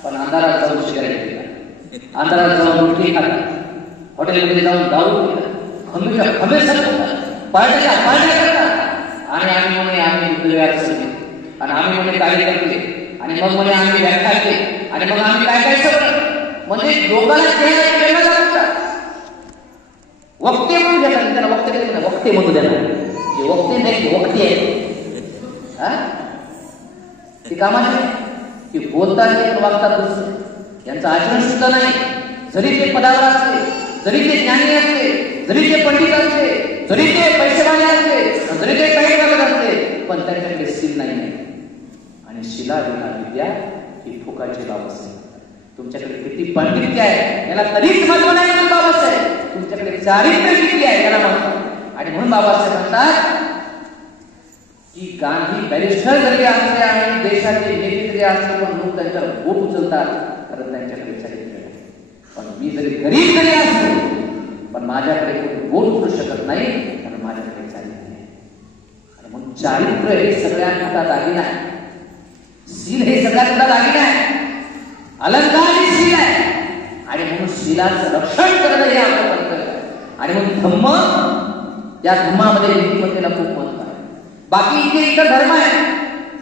पण अंधारात जाऊन सिगारेट पितात. अंधारात जाऊन गुटखी खातात. हॉटेलमध्ये जाऊन दारू पितात. हमेशा पार्ट्या करतात. आणि आम्ही म्हणे आम्ही बुद्धविहार समिती आणि आम्ही म्हणे कार्यकर्ते आणि मग म्हणे आम्ही व्याख्याते आणि मग आम्ही काय काय सगळं म्हणजे लोकांना वेगळं दाखवतात. वक्ते म्हणून देतात. त्याला वक्ते म्हणून देणार. जे वक्ते नाही वक्ते आहे ते कामाचे ते बोलतात वागतात दुसरं. यांचं आचरण सुद्धा नाही. जरी ते पदावर असले जरी ते ज्ञानी असले जरी ते पंडित असले जरी ते पैसेवाले असले जरी ते काही करत असले पण त्यांच्याकडे शील नाही. आणि शिला विना विद्या ही फुकाची बाब असते. तुमच्याकडे किती पंडित आहे याला कधीच महत्व नाही म्हणून बाबा आहे. तुमच्याकडे चारित्र्य किती आहे याला महत्व. आणि म्हणून बाबासाहेब म्हणतात की गांधी बॅरिस्टर जरी असले आणि देशाचे नेते जरी असले पण लोक त्यांच्यावर बोट उचलतात कारण त्यांच्याकडे चारित्र्य आहे. पण मी जरी गरीब जरी असलो पण माझ्याकडे कोणी बोट उचलू शकत नाही कारण माझ्याकडे चारित्र्य आहे. आणि म्हणून चारित्र्य हे सगळ्यात मोठा दागिना आहे. शील हे सगळ्यात मोठा दागिना आहे. अलंकार ही शील आहे. आणि म्हणून शीलाचं रक्षण करणं हे आपलं कर्तव्य आहे. आणि म्हणून धम्म या धम्मामध्ये नीतिमत्तेला खूप महत्व आहे. बाकी जे इतर धर्म आहे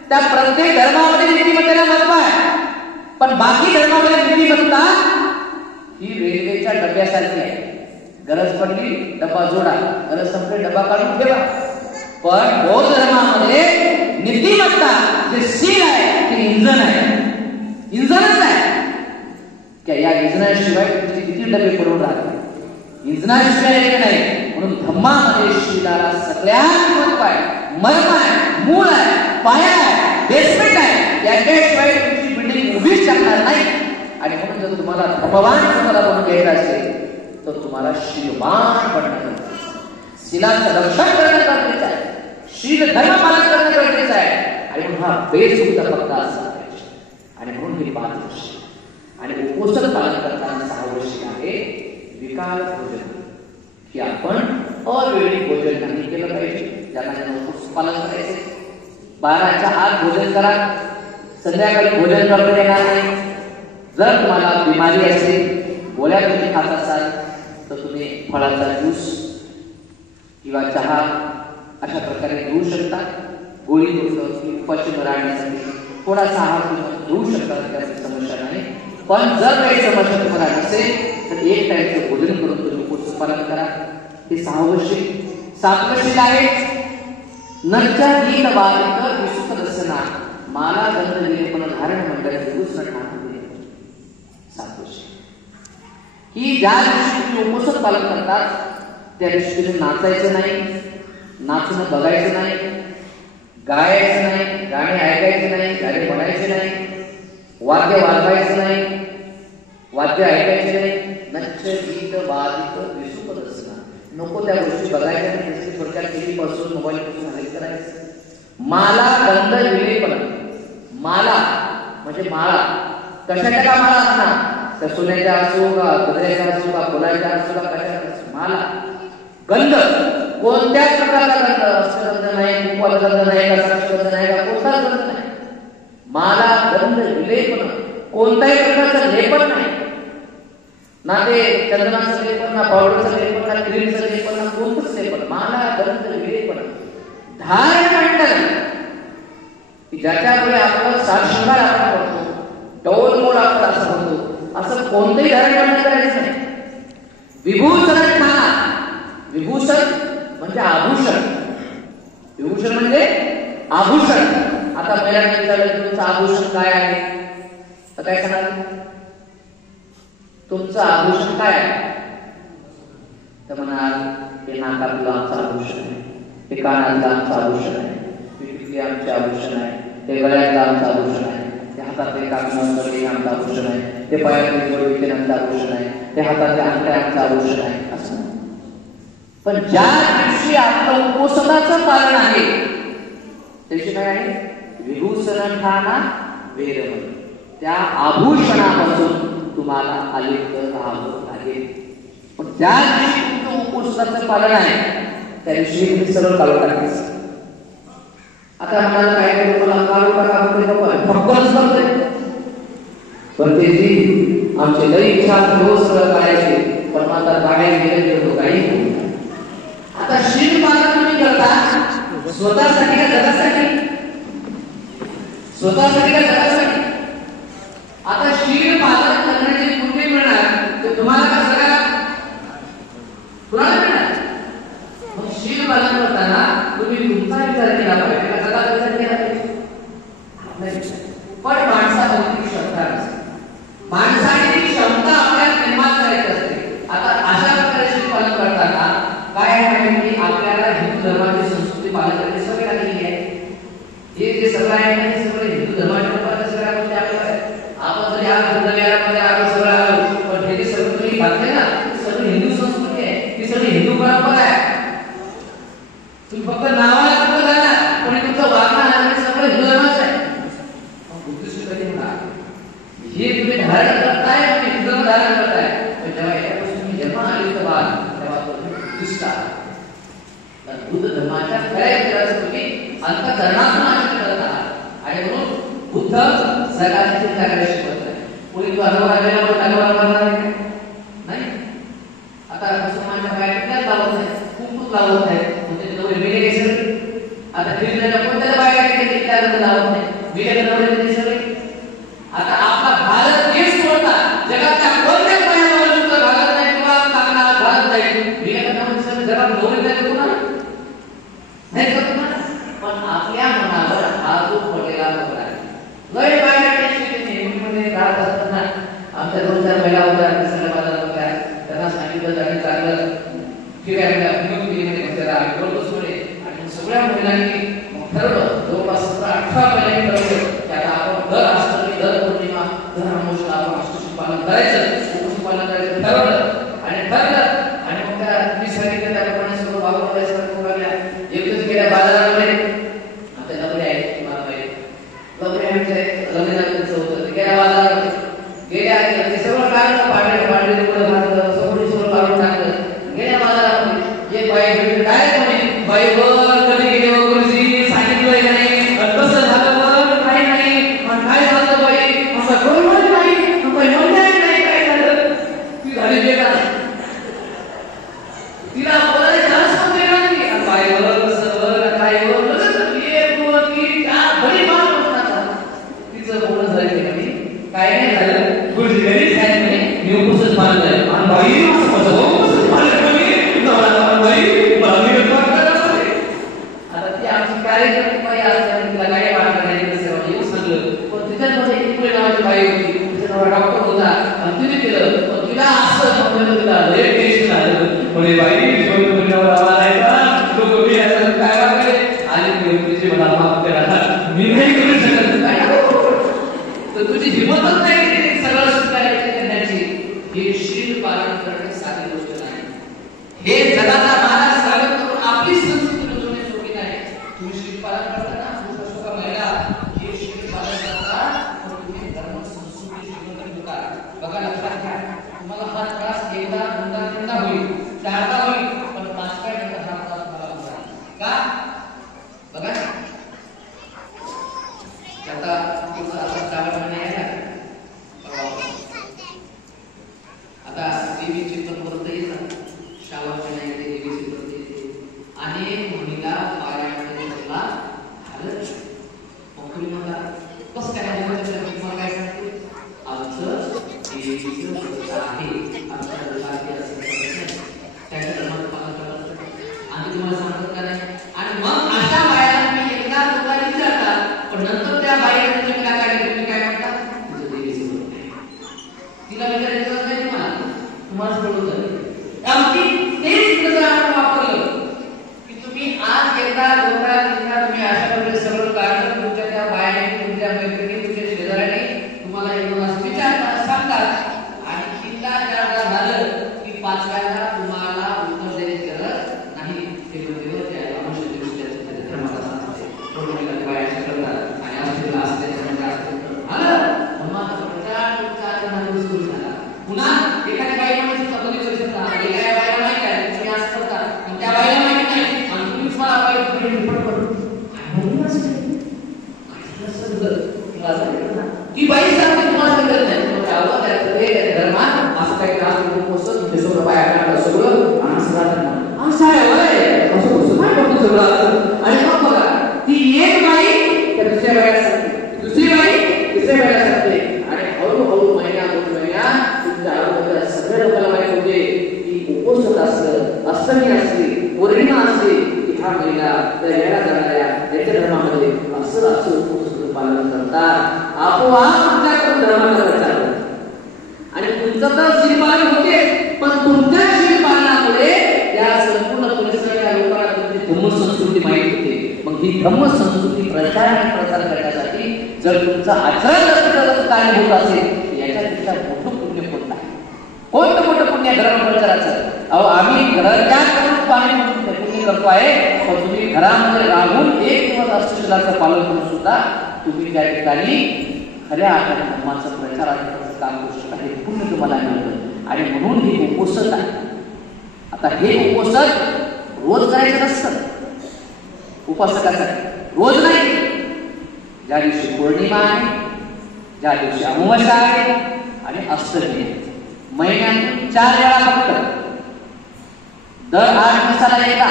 त्या प्रत्येक धर्मामध्ये नीतिमत्तेला महत्व आहे. पण बाकी धर्मामध्ये नीतिमत्ता ही रेल्वेच्या डब्यासारखी आहे. गरज पडली डबा जोडा गरज संपली डबा काढून ठेवा. पण बौद्ध धर्मामध्ये नीतिमत्ता जे शील आहे ते इंधन आहे. इंधनच आहे. या इंधनाशिवाय तुमचे किती डबे पडून राहतात. इंधनाशिवाय नाही. म्हणून धम्मामध्ये शीलाला सगळ्यात महत्व आहे. मर्म आहे. मूळ आहे. पाया आहे. बेसमेंट आहे. याच्याशिवाय तुमची बिल्डिंग उभीच शकणार नाही. आणि म्हणून जर तुम्हाला धर्मवान स्वतःला बनवून घ्यायचं असेल तर तुम्हाला शीलवान बनणं शीलाचं रक्षण करणं गरजेचं आहे. शील धर्म पालन करणं गरजेचं आहे. आणि म्हणून हा बेसुद्धा पक्का असला पाहिजे. आणि म्हणून हे 5 वर्ष आणि उपोषण पालन करताना 6 वर्ष आहे विकाल भोजन की आपण अवेळी भोजन नाही केलं पाहिजे. ज्यांना उपवास पालन करायचे 12च्या आत भोजन करा. संध्याकाळी भोजन करता येणार नाही. जर तुम्हाला बिमारी असेल गोळ्या तुम्ही खात असाल तर तुम्ही फळाचा ज्यूस किंवा चहा अशा प्रकारे घेऊ शकता. गोळी उपाशी राहण्यासाठी थोडासा आहार तुम्ही घेऊ शकता. त्याची समस्या नाही. पण जर काही समस्या तुम्हाला नसेल तर 1 टाइमचं भोजन करून तुम्ही उपवास पालन करा. हे 6 वर्षे 7 वर्षे आहे. नरच्या गीत वादित विसुख दर्शना माला गंध विलेपन धारण मंडळ दुसरं ठाणे 7 वर्षे ही ज्या दिवशी तुम्ही उपवास पालन करतात त्या दिवशी तुम्ही नाचायचं नाही. नाचणं बघायचं नाही. गायचं नाही. गाणे ऐकायचे नाही. गाणे म्हणायचे नाही. वाद्य वाजवायचं नाही. वाद्य ऐकायचे नाही. नच्च गीत वादित विसुख दर्शना नको त्या गोष्टी बघायच्या नाही. थोडक्यात टीव्ही पासून मोबाईल पासून हल्ली करायचं. माला गंध विलेपन माला म्हणजे माळा. कशाच्या का माळा असणार? त्या सोन्याच्या असो का गजऱ्याच्या असो का फुलाच्या असो का कशाच्या असो माळा. गंध कोणत्याच प्रकारचा गंध, अष्टगंध नाही, कुंकवाला गंध नाही, का साक्षगंध नाही, का कोणताच गंध नाही. माला गंध विलेपन, कोणताही प्रकारचं लेपन नाही. ना ते चंदनाचं लेपन, ना पावडरचं लेपन, ना क्रीमचं लेपन, ना कोणतंच लेपन. माला गंध विलेपन, धारण मंडल की ज्याच्यामुळे आपलं साक्षात्कार आपण करतो, डोलमोड आपण असं होतो. असं कोणतंही धारण मंडळ करायचं नाही. विभूषण ठाणा, विभूषण म्हणजे आभूषण. विभूषण म्हणजे आभूषण. आता पहिल्यांदा विचारलं तुमचं आभूषण काय आहे, तर काय सांगाल? तुमचं आभूषण काय आहे? तर म्हणाल हे नाकातलं आमचं आभूषण आहे, हे कानातलं आमचं आभूषण आहे, पिठीतले आमचे आभूषण आहे, ते गळ्यातलं आमचं आभूषण आहे, ते हातातले काकणातलं हे आमचं आभूषण आहे, ते पायातले जोडीचे आमचं आभूषण आहे, ते हातातले अंगठ्या आमचं आभूषण आहे. असं पण ज्या दिवशी आपलं उपोषणाचं पालन आहे त्याची काय आहे? विभूषण ठाणा वेरमण. त्या आभूषणापासून तुम्हाला अलिप्त राहावं लागेल. पण ज्या दिवशी तुमचं उपोषणाचं पालन आहे त्या दिवशी तुम्ही सरळ काढून टाकायचं. आता आम्हाला काय काय लोकांना काढून टाका फक्कच करतोय, पण ते जी आमचे लई इच्छा रोज सरळ काढायचे, पण आता बाहेर गेले तर काही. आता शील पालन तुम्ही करता स्वतःसाठी का जगासाठी? स्वतःसाठी का जगासाठी? आता शील पालन करण्याची कुठे मिळणार? ते तुम्हाला का सगळ्या कुणाला मिळणार? मग शील पालन करताना तुम्ही तुमचा विचार केला पाहिजे का जगाचा विचार केला पाहिजे? पण माणसामध्ये क्षमता असते, माणसाने ती क्षमता आपल्याला निर्माण करायची असते. आता अशा प्रकारे शील पालन करताना काय आहे की आपल्याला हिंदू धर्माची संस्कृती पालन करण्याची सवय लागलेली आहे. हे जे सगळं आहे ना हे सगळं हिंदू धर्माच्या लोकांना सगळ्या गोष्टी आपल्याला आपण जर या बुद्धविहारामध्ये आलो सगळं आलो, पण हे जे सगळं तुम्ही घातले ना सगळं हिंदू संस्कृती आहे, ही सगळी हिंदू परंपरा आहे. तुम्ही फक्त नावाला फक्त झाला पण तुमचं वागणं आणि सगळं हिंदू धर्माचं आहे. बुद्धिस्ट कधी होणार? हे तुम्ही धारण करताय, तुम्ही हिंदू धर्म धारण करताय, पण जेव्हा याच्यापासून तुम्ही जन्म आले तर बाल तेव्हा बुद्धिस्ट आहात. बुद्ध धर्माच्या खऱ्या विचाराचं तुम्ही अंतःकरणातून आचरण करत आहात. आणि म्हणून बुद्ध जगाची चिंता करायला शिकवत नाही. कोणी तो अनुभव आलेला पण अनुभव करणार नाही. आता मुसलमानच्या बाहेर लावत नाही, कुंकूच लावत नाही, म्हणजे नवरे वेगळे सगळे. आता फिरण्याच्या कोणत्याला बाहेर त्याला लावत नाही, वेगळे नवरे सगळे. आता आपला भारत देश सोडता जगाच्या कोणत्याच बाहेर सुद्धा घालत नाही किंवा चांगला घालत नाही. वेगळे जगात नवरे नाही कोणाला नाही करत ना. पण आपल्या मनावर हा जो पडलेला आहे लय बाहेर राहत असताना आमच्या 2-4 महिला होत्या सगळ्या बाजारात होत्या. त्यांना सांगितलं आणि चांगलं ठीक आहे आणि सगळ्या महिलांनी ठरवलं, जवळपास 17-18 महिलांनी ठरवलं की आता आपण दर अष्टमी, दर पौर्णिमा, दर अमावस्येला आपण अष्टमी पालन करायचं, पालन करायचं ठरवलं आणि ठरलं. आणि मग त्या मी सांगितलं त्याप्रमाणे सगळं वावर करायचं लागल्या. एकच गेल्या बाजारामध्ये आता लग्न आहे तुम्हाला माहिती, लग्न आहे लग्न झालं होतं गेल्या बाजारामध्ये गेल्या ते सगळं काढलं, पाडले पुढे घातलं, सगळं काढून टाकलं. गेल्या बाजारामध्ये एक बाई डायरेक्ट म्हणे बाई कधी गेले गुरुजी सांगितलंय नाही, कसं झालं काही नाही, काय झालं बाई असं करून नाही, काही चारदा होईल पण 5 काय नंतर हा त्रास मला होणार का बघा आता श्रावण महिना आहे ना आता देवीची व्रत येतात श्रावण महिना येते देवीची व्रत येते अनेक महिला पारायणामध्ये बसला हालत मग तुम्ही म्हणता कसं काय तुम्हाला काय सांगते आमचं देवीचं व्रत आहे आमच्या व्रताचे असं त्याच्या धर्मात पालन करत आणि तुम्हाला सांगत का नाही आणि मग अशा बायाला तुम्ही एकदा तुम्हाला विचारता पण नंतर त्या बाईला तुम्ही काय म्हणता तुझं देवीचं व्रत आहे तिला विचारायचं नाही तुम्हाला कळून अगदी तेच जर आपण वापरलं की तुम्ही आज एकदा दोनदा तीनदा तुम्ही अशा प्रकारे सगळं काढलं तुमच्या त्या बायाने तुमच्या मैत्रिणी तुमच्या शेजाऱ्याने तुम्हाला एवढं विचारतात सांगतात आणि तीनदा चारदा झालं की 5व्याला तुम्हाला उत्तर द्यायची गरज नाही ते बुद्धीवर त्या आवश्यकदृष्ट्या धर्माला सांगते थोडं बाया करतात आणि असं असते पुन्हा एखाद्या बाई म्हणजे स्वतःची परिस्थिती आहे एखाद्या बाईला नाही काय तुम्ही असं करता आणि त्या बाईला माहिती नाही आणि तुम्हीच मला बाई रिपोर्ट करू ती बाई सांगते तुम्हाला समजत नाही त्यावर त्या धर्मात असं काही त्रास नको पोचत ते सगळं बाया काढलं सगळं आणि असं राहतात असं आहे होय असं कसं काय करतो सगळं आणि मग बघा ती एक बाई त्या दुसऱ्या बाईला सांगते दुसरी बाई तिसऱ्या बाईला सांगते आणि हळूहळू महिना 2 महिना सगळ्या लोकांना माहिती होते की उपोषण असलं अष्टमी असली पौर्णिमा असली की हा महिला त्या वेळा जाणाऱ्या त्यांच्या धर्मामध्ये असं उपोषण पालन करतात आपोआप तुमच्याकडून धर्माचा प्रचार होतो आणि तुमचं तर शिरपालन होते पण तुमच्या शिरपालनामुळे या संपूर्ण परिसराच्या लोकांना तुमची धम्म संस्कृती माहिती होते मग ही धम्म संस्कृती प्रचार आणि प्रसार करण्यासाठी जर तुमचं आचरण कार्य होत असेल याच्यापेक्षा मोठं पुण्य कोण नाही कोणतं मोठं पुण्य धर्म प्रचाराचं अहो आम्ही घराच्या पाणी म्हणून पुण्य करतो आहे पण तुम्ही घरामध्ये राहून 1 दिवस अष्टशिलाचं पालन करून सुद्धा तुम्ही त्या ठिकाणी खऱ्या अर्थाने धर्माचं प्रचाराचं काम करू शकता हे पुण्य तुम्हाला मिळतं आणि म्हणून हे उपोषण आहे आता हे उपोषण रोज करायचं नसतं उपासकासाठी रोज नाही ज्या दिवशी पौर्णिमा आहे ज्या दिवशी अमावस्या आहे आणि अष्टमी आहे महिन्यातून 4 वेळा फक्त दर 8 दिवसाला एकदा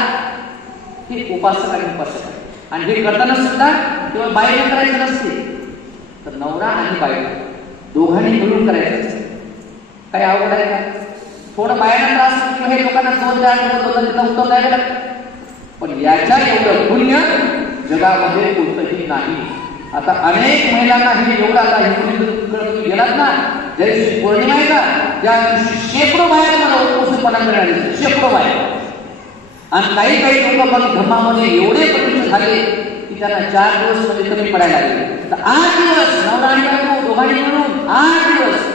हे उपासक आणि उपासक आहे आणि हे करताना सुद्धा केवळ बाईने करायचं नसते तर नवरा आणि बायको दोघांनी मिळून करायचं असते काही अवघड आहे का थोडं बायाला त्रास किंवा हे लोकांना 2-4 उत्तर द्यायला लागतं पण याच्या एवढं पुण्य जगामध्ये कोणतंही नाही आता अनेक महिलांना हे एवढं आता हे गेलात ना ज्या दिवशी पौर्णिमा आहे का त्या दिवशी शेकडो बाया मला उपोषण पालन करणारे शेकडो बाया आणि काही लोक पण धर्मामध्ये एवढे प्रतीक्ष झाले की त्यांना 4 दिवस मध्ये कमी पडायला लागले तर 8 दिवस नवरा आणि बायको दोघांनी मिळून 8 दिवस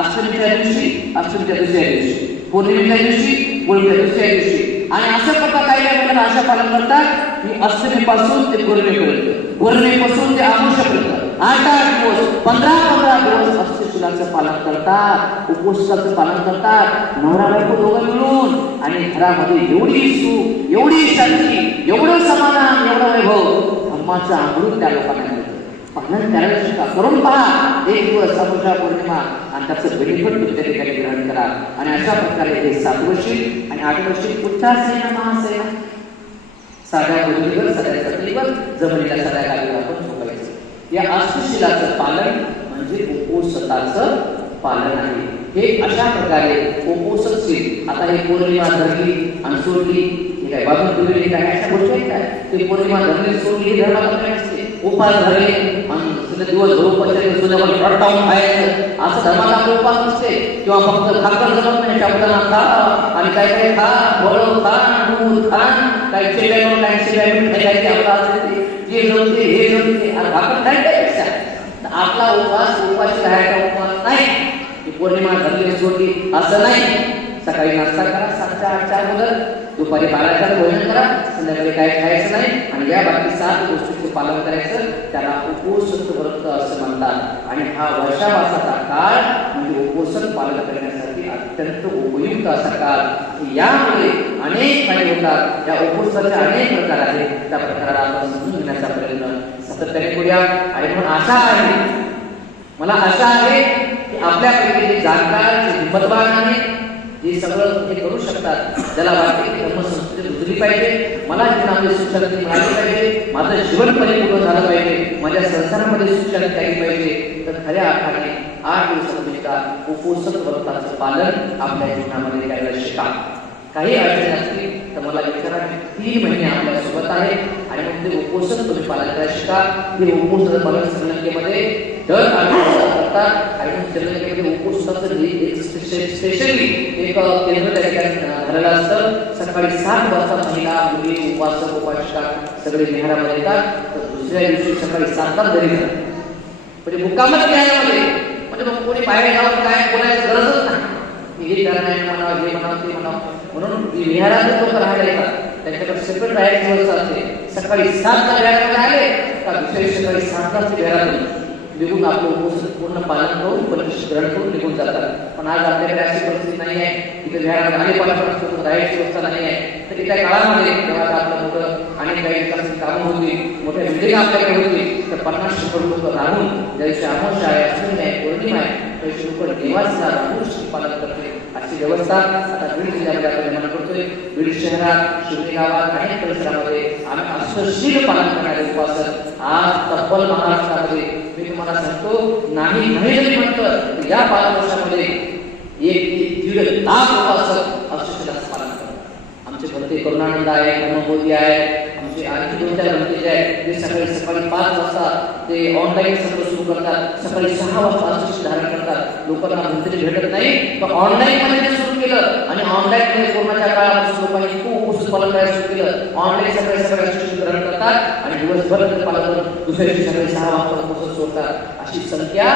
अष्टमीच्या दिवशी अष्टमीच्या दुसऱ्या दिवशी पौर्णिमेच्या दिवशी पौर्णिमेच्या दुसऱ्या दिवशी आणि असं करता काही महिलांना अशा पालन करतात की अष्टमीपासून ते पौर्णिमेपर्यंत पौर्णिमेपासून ते अमावस्येपर्यंत 8 दिवस 15 दिवस अष्टशिलाचं पालन करतात उपोषणाचं पालन करतात नवरा बायको दोघं मिळून आणि घरामध्ये एवढी सुख एवढी शांती एवढं समाधान एवढं वैभव धम्माचं अमृत त्या लोकांना मिळतं पालन त्याला करून पहा 1 दिवस अमावस्या पौर्णिमा आणि त्याचं बेनिफिट त्या ठिकाणी ग्रहण करा आणि अशा प्रकारे हे 7 वर्षी आणि 8 वर्षी उच्चासेना महासेना साध्या पद्धतीवर साध्या पद्धतीवर जमिनीला साध्या गाडीवर आपण झोपायचं या अष्टशिलाचं पालन म्हणजे उपोषणाचं पालन आहे हे अशा प्रकारे उपोषणशील आता हे पौर्णिमा धरली आणि सोडली हे काय बाजून ठेवलेली काय अशा गोष्टी आहेत काय ते पौर्णिमा धरली सोडली हे धर्माला काय असते उपास धरले आणि दिवस झोपायचे सुद्धा रटावून खायचं असं धर्माला उपास नसते किंवा फक्त खाकर जमत नाही शब्दांना खा आणि काय काय खा फळ खा दूध खा काही चिरलेलं काही चिरलेलं काही आपला असते जे जमते हे जमते आणि भाकर खायचं आपला उपवास उपाशी राहायचा उपवास नाही पौर्णिमा धरली सोडली असं नाही सकाळी नाश्ता करा 7:00-8:00 अगोदर दुपारी 12:00 भोजन करा संध्याकाळी काय खायचं नाही आणि या बाकी 7 गोष्टींचं पालन करायचं त्याला उपोषण व्रत असं म्हणतात आणि हा वर्षावासाचा काळ म्हणजे उपोषण पालन करण्यासाठी अत्यंत उपयुक्त असा काळ. यामुळे अनेक काही होतात. या उपवासाचे अनेक प्रकार आहेत. त्या प्रकाराला आपण समजून घेण्याचा प्रयत्न सातत्याने करूया. आणि म्हणून आशा आहे, मला आशा आहे की आपल्यापैकी जे जाणकार, जे हिंमतवान आहेत, जे सगळं हे करू शकतात, ज्याला वाटते की धर्मसंस्कृती रुजली पाहिजे, मला जीवनामध्ये सुशांती मिळाली पाहिजे, माझं जीवन परिपूर्ण झालं पाहिजे, माझ्या संसारामध्ये सुशांती आली पाहिजे, तर खऱ्या अर्थाने 8 दिवसांकरिता उपवास व्रताचं पालन आपल्या जीवनामध्ये करायला शिका. काही अडचणी असतील तर मला विचारा. 3 महिने आपल्या सोबत आहेत आणि मग ते उपवास तुम्ही पालन करायला शिका. हे उपवासाचं पालन श्रीलंकेमध्ये दर 8 दिवसात करतात. आणि मग श्रीलंकेमध्ये उपवासाचं एक स्पेशली एक केंद्र त्या ठिकाणी झालेलं असतं. सकाळी 7 वाजता महिला, मुली, उपासक, उपासिका सगळे विहारामध्ये येतात. तर दुसऱ्या दिवशी सकाळी 7 घरी जातात. म्हणजे मुक्कामच विहारामध्ये. म्हणजे मग कोणी बाहेर जाऊन काय बोलायची गरजच नाही. हे म्हणा, हे म्हणा, ते म्हणा. म्हणून विहारात लोक राहायला येतात. त्यांच्याकडे सेपरेट राहायची व्यवस्था असते. सकाळी 7 विहारामध्ये आले का दुसऱ्या सकाळी 7 विहारातून निघून आपलं उपवास पूर्ण पालन करून परिशिष्ट ग्रहण करून निघून जातात. पण आज आपल्याकडे अशी परिस्थिती नाही आहे. तिथे विहारात आले पालन राहायची व्यवस्था नाही आहे. तर त्या काळामध्ये जेव्हा आपलं मोठं आणि काही विकासाची कामं होती, मोठ्या बिल्डिंग आपल्याकडे होती, तर 50 लोक राहून ज्या दिवशी अमावस्या आहे, अष्टमी आहे, पौर्णिमा आहे, त्या दिवशी लोक देवाचा राहून पालन करते. अशी व्यवस्था आता बीड जिल्ह्यामध्ये आपण निर्माण करतोय. बीड शहरात, शिवणी गावात, अनेक परिसरामध्ये आम्ही अष्टशील पालन करणारे उपासक आज तब्बल महाराष्ट्रामध्ये मी तुम्हाला सांगतो, नाही जरी म्हटलं या 5 वर्षामध्ये 1-1.5 लाख उपासक अष्टशीलाचं पालन करतात. आमचे भरते करुणानंद आहे, मोदी आहे, आमचे आणखी 2-4 भरते जे आहेत, ते सकाळी 5 वाजता ते ऑनलाईन सत्र सुरू करतात. सकाळी 6 वाजता अष्टशील धारण करतात. लोकांना भरते भेटत नाही, तर ऑनलाईन मध्ये सुरू केलं. आणि ऑनलाईन मध्ये कोरोनाच्या काळापासून लोकांनी खूप उपवास पालन करायला सुरू केलं. ऑनलाईन सकाळी अष्टशील ग्रहण करतात आणि दिवसभर पालन करून दुसऱ्या दिवशी सकाळी 6 वाजता उपवास सोडतात. अशी संख्या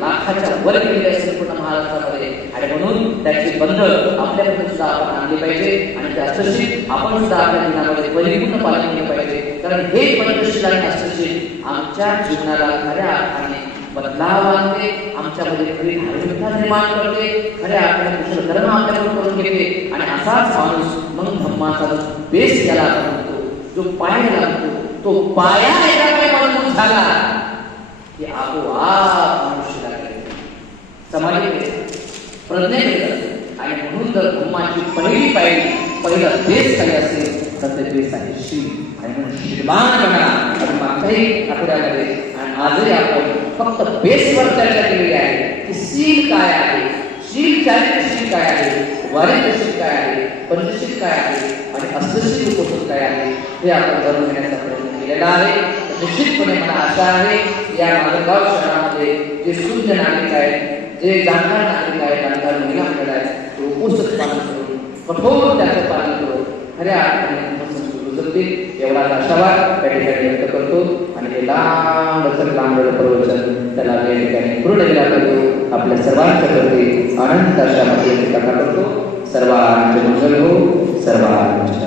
लाखाच्या वर गेलेली आहे संपूर्ण महाराष्ट्रामध्ये. आणि म्हणून त्याचे बंध आपल्याकडे सुद्धा आपण आणले पाहिजे. आणि ते अष्टशील आपण सुद्धा आपल्या जीवनामध्ये परिपूर्ण पालन केलं पाहिजे. कारण हे पंचशील आणि अष्टशील आमच्या जीवनाला खऱ्या अर्थाने बदलाव आणते, आमच्यामध्ये खरी धार्मिकता निर्माण करते, खऱ्या अर्थाने कुशल धर्म आपल्याकडून करून घेते. आणि असाच माणूस मग धम्माचा बेस याला म्हणतो, जो पाया लागतो, तो पाया एकाकडे मजबूत झाला की आपोआप मनुष्याला समाजाकडे प्रज्ञेकडे. आणि म्हणून जर धर्माची पहिली पायरी, पहिला बेस काही असेल तर ते बेस आहे शील. आणि म्हणून शीलवान बना. आणि मागच्याही आठवड्यामध्ये आणि आजही आपण फक्त बेसवर चर्चा केलेली आहे की शील काय आहे, शील चारित्र्यशील काय आहे, वारित्र्यशील काय आहे, पंचशील काय आहे आणि अष्टशील उपवास काय आहे, हे आपण जाणून घेण्याचा प्रयत्न केलेला आहे. निश्चितपणे मला आशा आहे या मालेगाव शहरामध्ये जे शुद्ध नागरिक आहेत, जे जाणकार नागरिक आहेत, जाणकार महिला मंडळ आहेत, ते उपवास पालन करून कठोर त्याचं पालन करून खऱ्या अर्थाने एवढा आशावाद त्या ठिकाणी व्यक्त करतो. आणि हे लांब प्रवचन त्याला या ठिकाणी पूर्ण केला करतो. आपल्या सर्वांच्या प्रती अनंत अशा मध्ये करतो. सर्वांचे मंगल हो, सर्वांचे